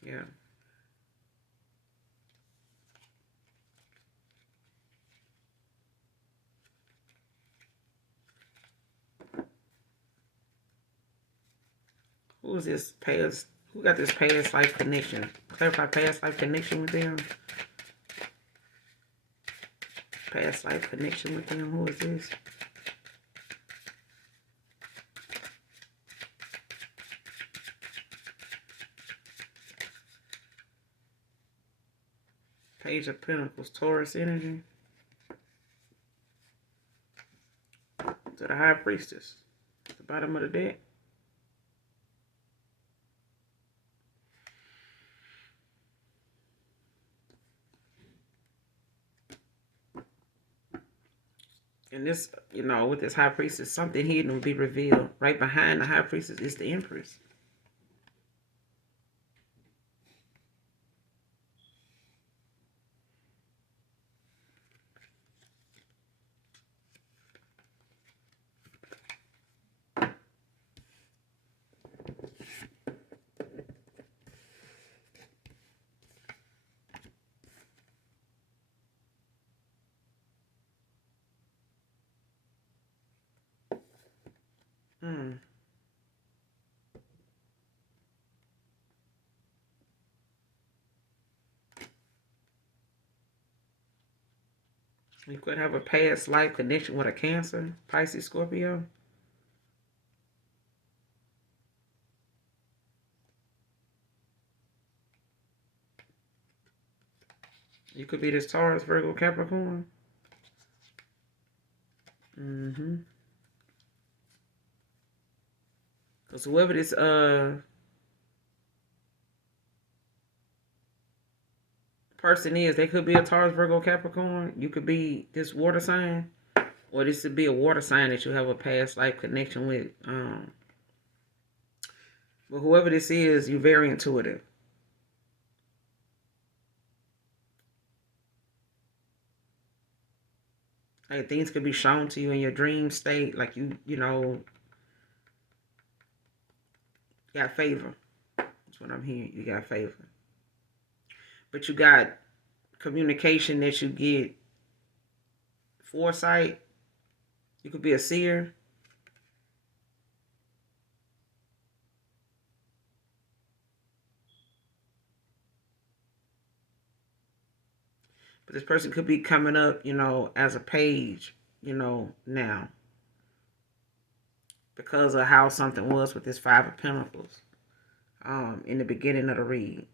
Yeah. Who is this past? Who got this past life connection? Clarify past life connection with them. Past life connection with them. Who is this? Page of Pentacles, Taurus energy. To the High Priestess. At the bottom of the deck. And this, with this High Priestess, something hidden will be revealed. Right behind the High Priestess is the Empress. Mm. You could have a past life connection with a Cancer, Pisces, Scorpio. You could be this Taurus, Virgo, Capricorn. Mm-hmm. Because whoever this person is, they could be a Taurus, Virgo, Capricorn. You could be this water sign, or this could be a water sign that you have a past life connection with. But whoever this is, you're very intuitive. Like things could be shown to you in your dream state, like you know, got favor. That's what I'm hearing. You got favor. But you got communication that you get, foresight. You could be a seer. But this person could be coming up, as a page, now. Because of how something was with this Five of Pentacles in the beginning of the read.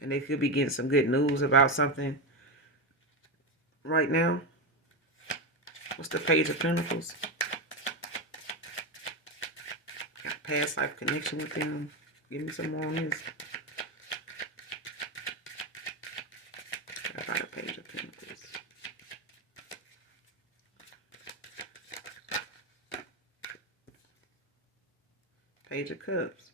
And they could be getting some good news about something right now. What's the Page of Pentacles? Got past life connection with them. Give me some more on this. How about a Page of Pentacles? Page of Cups.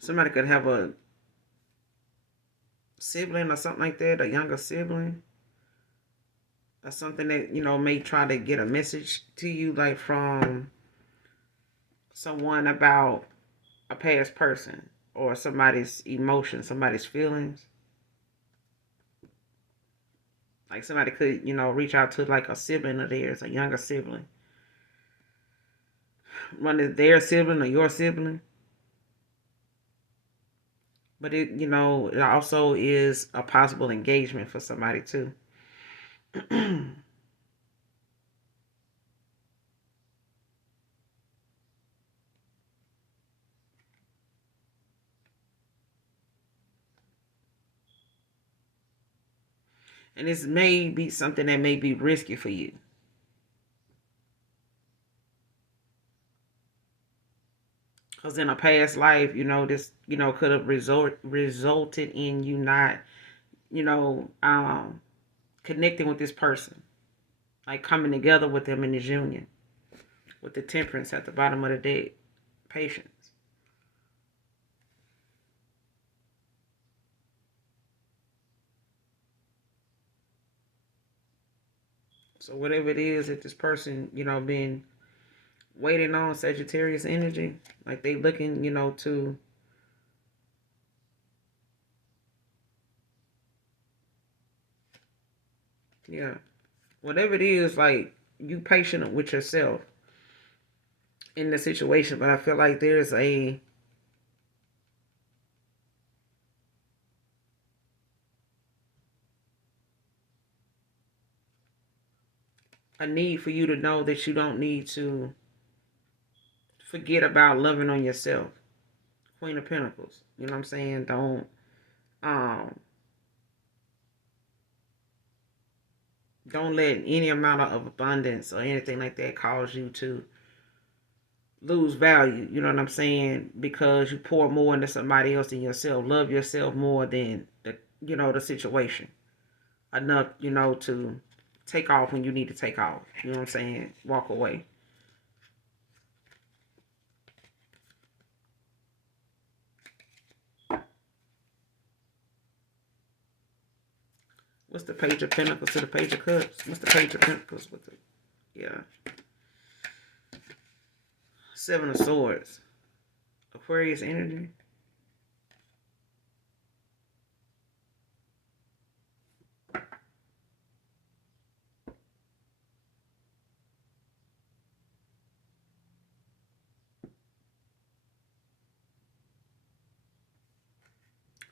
Somebody could have a sibling or something like that, a younger sibling. Or something that, may try to get a message to you, like from someone about a past person or somebody's emotions, somebody's feelings. Like somebody could, reach out to like a sibling of theirs, a younger sibling. One is their sibling or your sibling. But it also is a possible engagement for somebody too. And this may be something that may be risky for you. Because in a past life, this, could have resulted in you not, connecting with this person. Like coming together with them in this union. With the Temperance at the bottom of the deck. Patience. So whatever it is that this person, been waiting on, Sagittarius energy, like they looking, to yeah, whatever it is, like you patient with yourself in the situation, but I feel like there's a need for you to know that you don't need to forget about loving on yourself. Queen of Pentacles. You know what I'm saying? Um don't let any amount of abundance or anything like that cause you to lose value. You know what I'm saying? Because you pour more into somebody else than yourself. Love yourself more than the situation. Enough, to take off when you need to take off. You know what I'm saying? Walk away. What's the Page of Pentacles to the Page of Cups? What's the Page of Pentacles with the, yeah. Seven of Swords. Aquarius energy.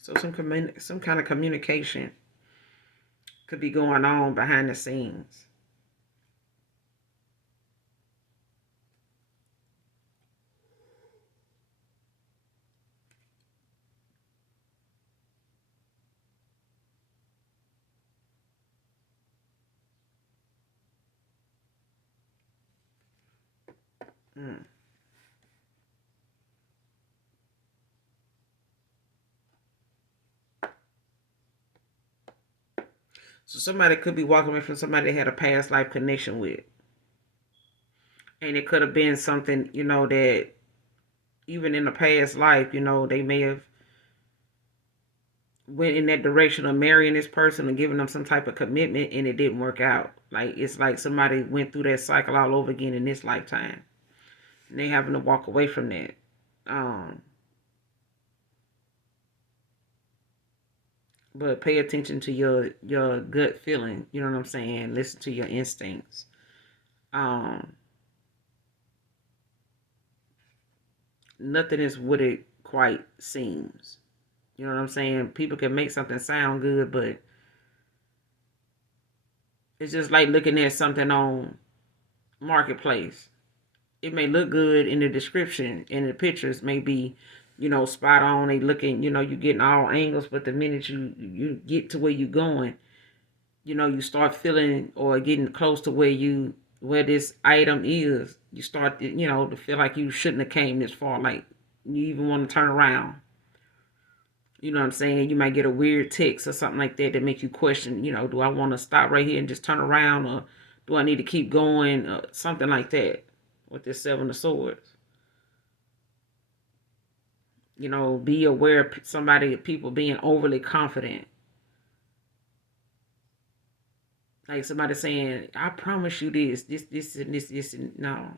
So some kind of communication could be going on behind the scenes. Mm. So somebody could be walking away from somebody they had a past life connection with. And it could have been something, that even in the past life, they may have went in that direction of marrying this person and giving them some type of commitment, and it didn't work out. Like, it's like somebody went through that cycle all over again in this lifetime. And they having to walk away from that. Um, but pay attention to your gut feeling. You know what I'm saying? Listen to your instincts. Um, Nothing is what it quite seems. You know what I'm saying? People can make something sound good, but it's just like looking at something on Marketplace. It may look good in the description and the pictures may be, spot on. They looking, you getting all angles, but the minute you get to where you going, you start feeling or getting close to where this item is, you start, to feel like you shouldn't have came this far. Like, you even want to turn around. You know what I'm saying? You might get a weird text or something like that make you question, do I want to stop right here and just turn around, or do I need to keep going, or something like that with this Seven of Swords. Be aware of people being overly confident. Like somebody saying, I promise you this, and this, and no.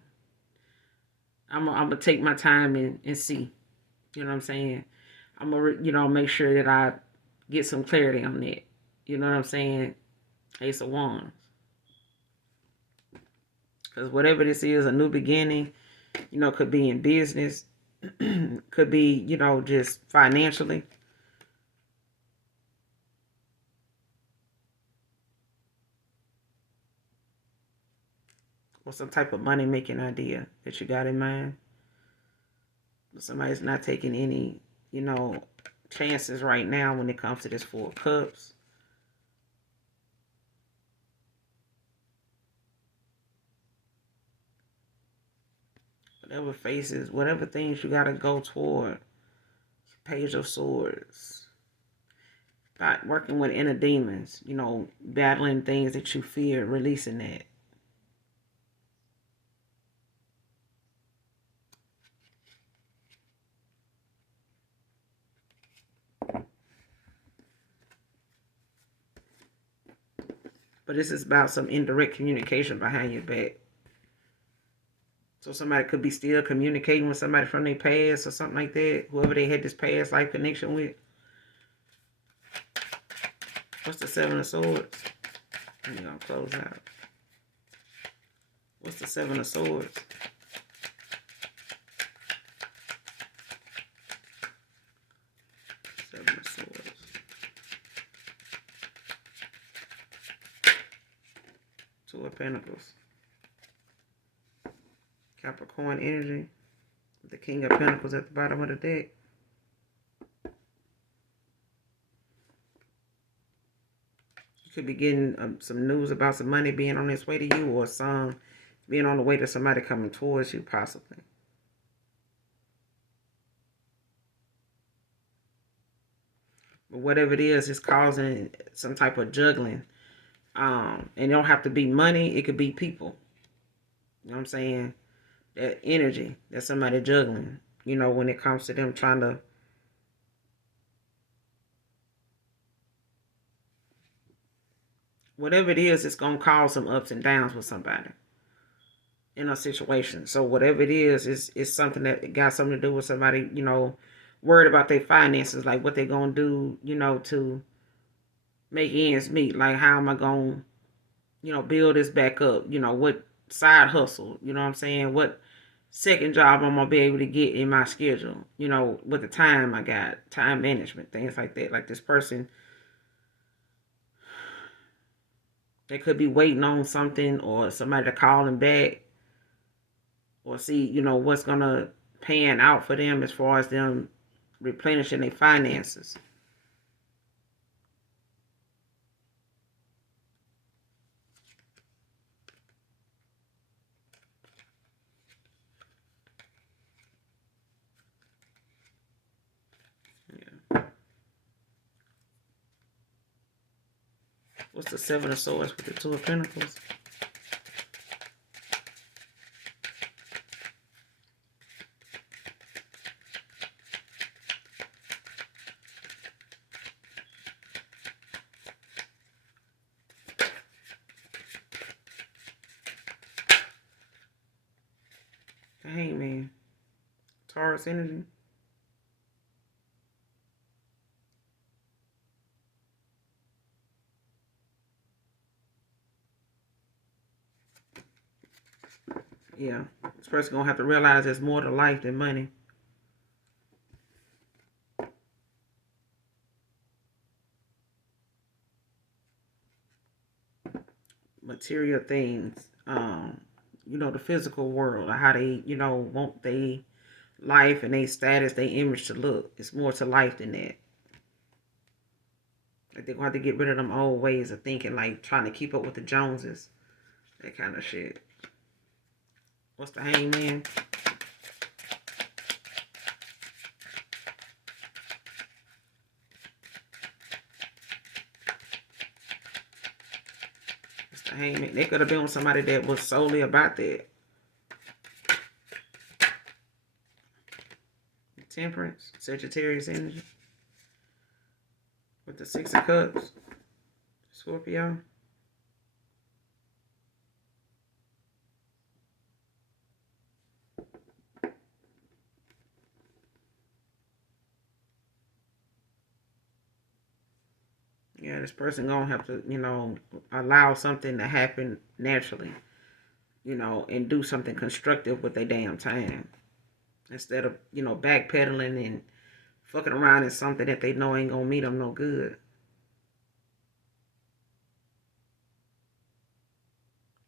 I'm gonna take my time and see. You know what I'm saying? I'm gonna, make sure that I get some clarity on that. You know what I'm saying? Ace of Wands. Because whatever this is, a new beginning, could be in business, could be, just financially. Or some type of money making idea that you got in mind. Somebody's not taking any, chances right now when it comes to this Four of Cups. Whatever things you got to go toward. Page of Swords. About working with inner demons, battling things that you fear, releasing that. But this is about some indirect communication behind your back. So somebody could be still communicating with somebody from their past or something like that. Whoever they had this past life connection with. What's the Seven of Swords? I'm going to close out. What's the Seven of Swords? Seven of Swords. Two of Pentacles. Capricorn energy. The King of Pentacles at the bottom of the deck. You could be getting some news about some money being on its way to you, or some being on the way to somebody coming towards you, possibly. But whatever it is, it's causing some type of juggling. And it don't have to be money. It could be people. You know what I'm saying? That energy that somebody juggling, when it comes to them trying to whatever it is, it's going to cause some ups and downs with somebody in a situation. So whatever it is something that got something to do with somebody, worried about their finances, like what they're going to do, to make ends meet. Like, how am I going to, build this back up? What side hustle, you know what I'm saying? What second job I'm gonna be able to get in my schedule, you know, with the time I got, time management, things like that. Like this person, they could be waiting on something or somebody to call them back or see, you know, what's gonna pan out for them as far as them replenishing their finances. Yeah. What's the Seven of Swords with the Two of Pentacles? The Hangman. Taurus energy. Yeah. This person gonna have to realize there's more to life than money. Material things. You know, the physical world, or how they, you know, want they life and they status, they image to look. It's more to life than that. Like they're gonna have to get rid of them old ways of thinking, like trying to keep up with the Joneses. That kind of shit. What's the Hangman? What's the Hangman? They could have been with somebody that was solely about that. Temperance, Sagittarius energy. With the Six of Cups, Scorpio. Yeah, this person gonna have to, you know, allow something to happen naturally, you know, and do something constructive with their damn time. Instead of, you know, backpedaling and fucking around in something that they know ain't gonna meet them no good.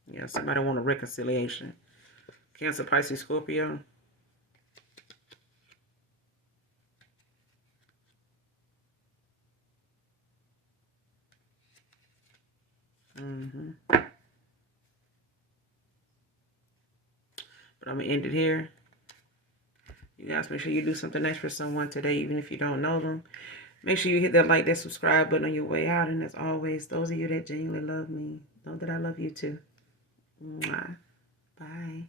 Yeah, somebody want a reconciliation. Cancer, Pisces, Scorpio. But I'm gonna end it here. You guys make sure you do something nice for someone today, even if you don't know them. Make sure you hit that like, that subscribe button on your way out. And as always, those of you that genuinely love me, know that I love you too. Mwah. Bye.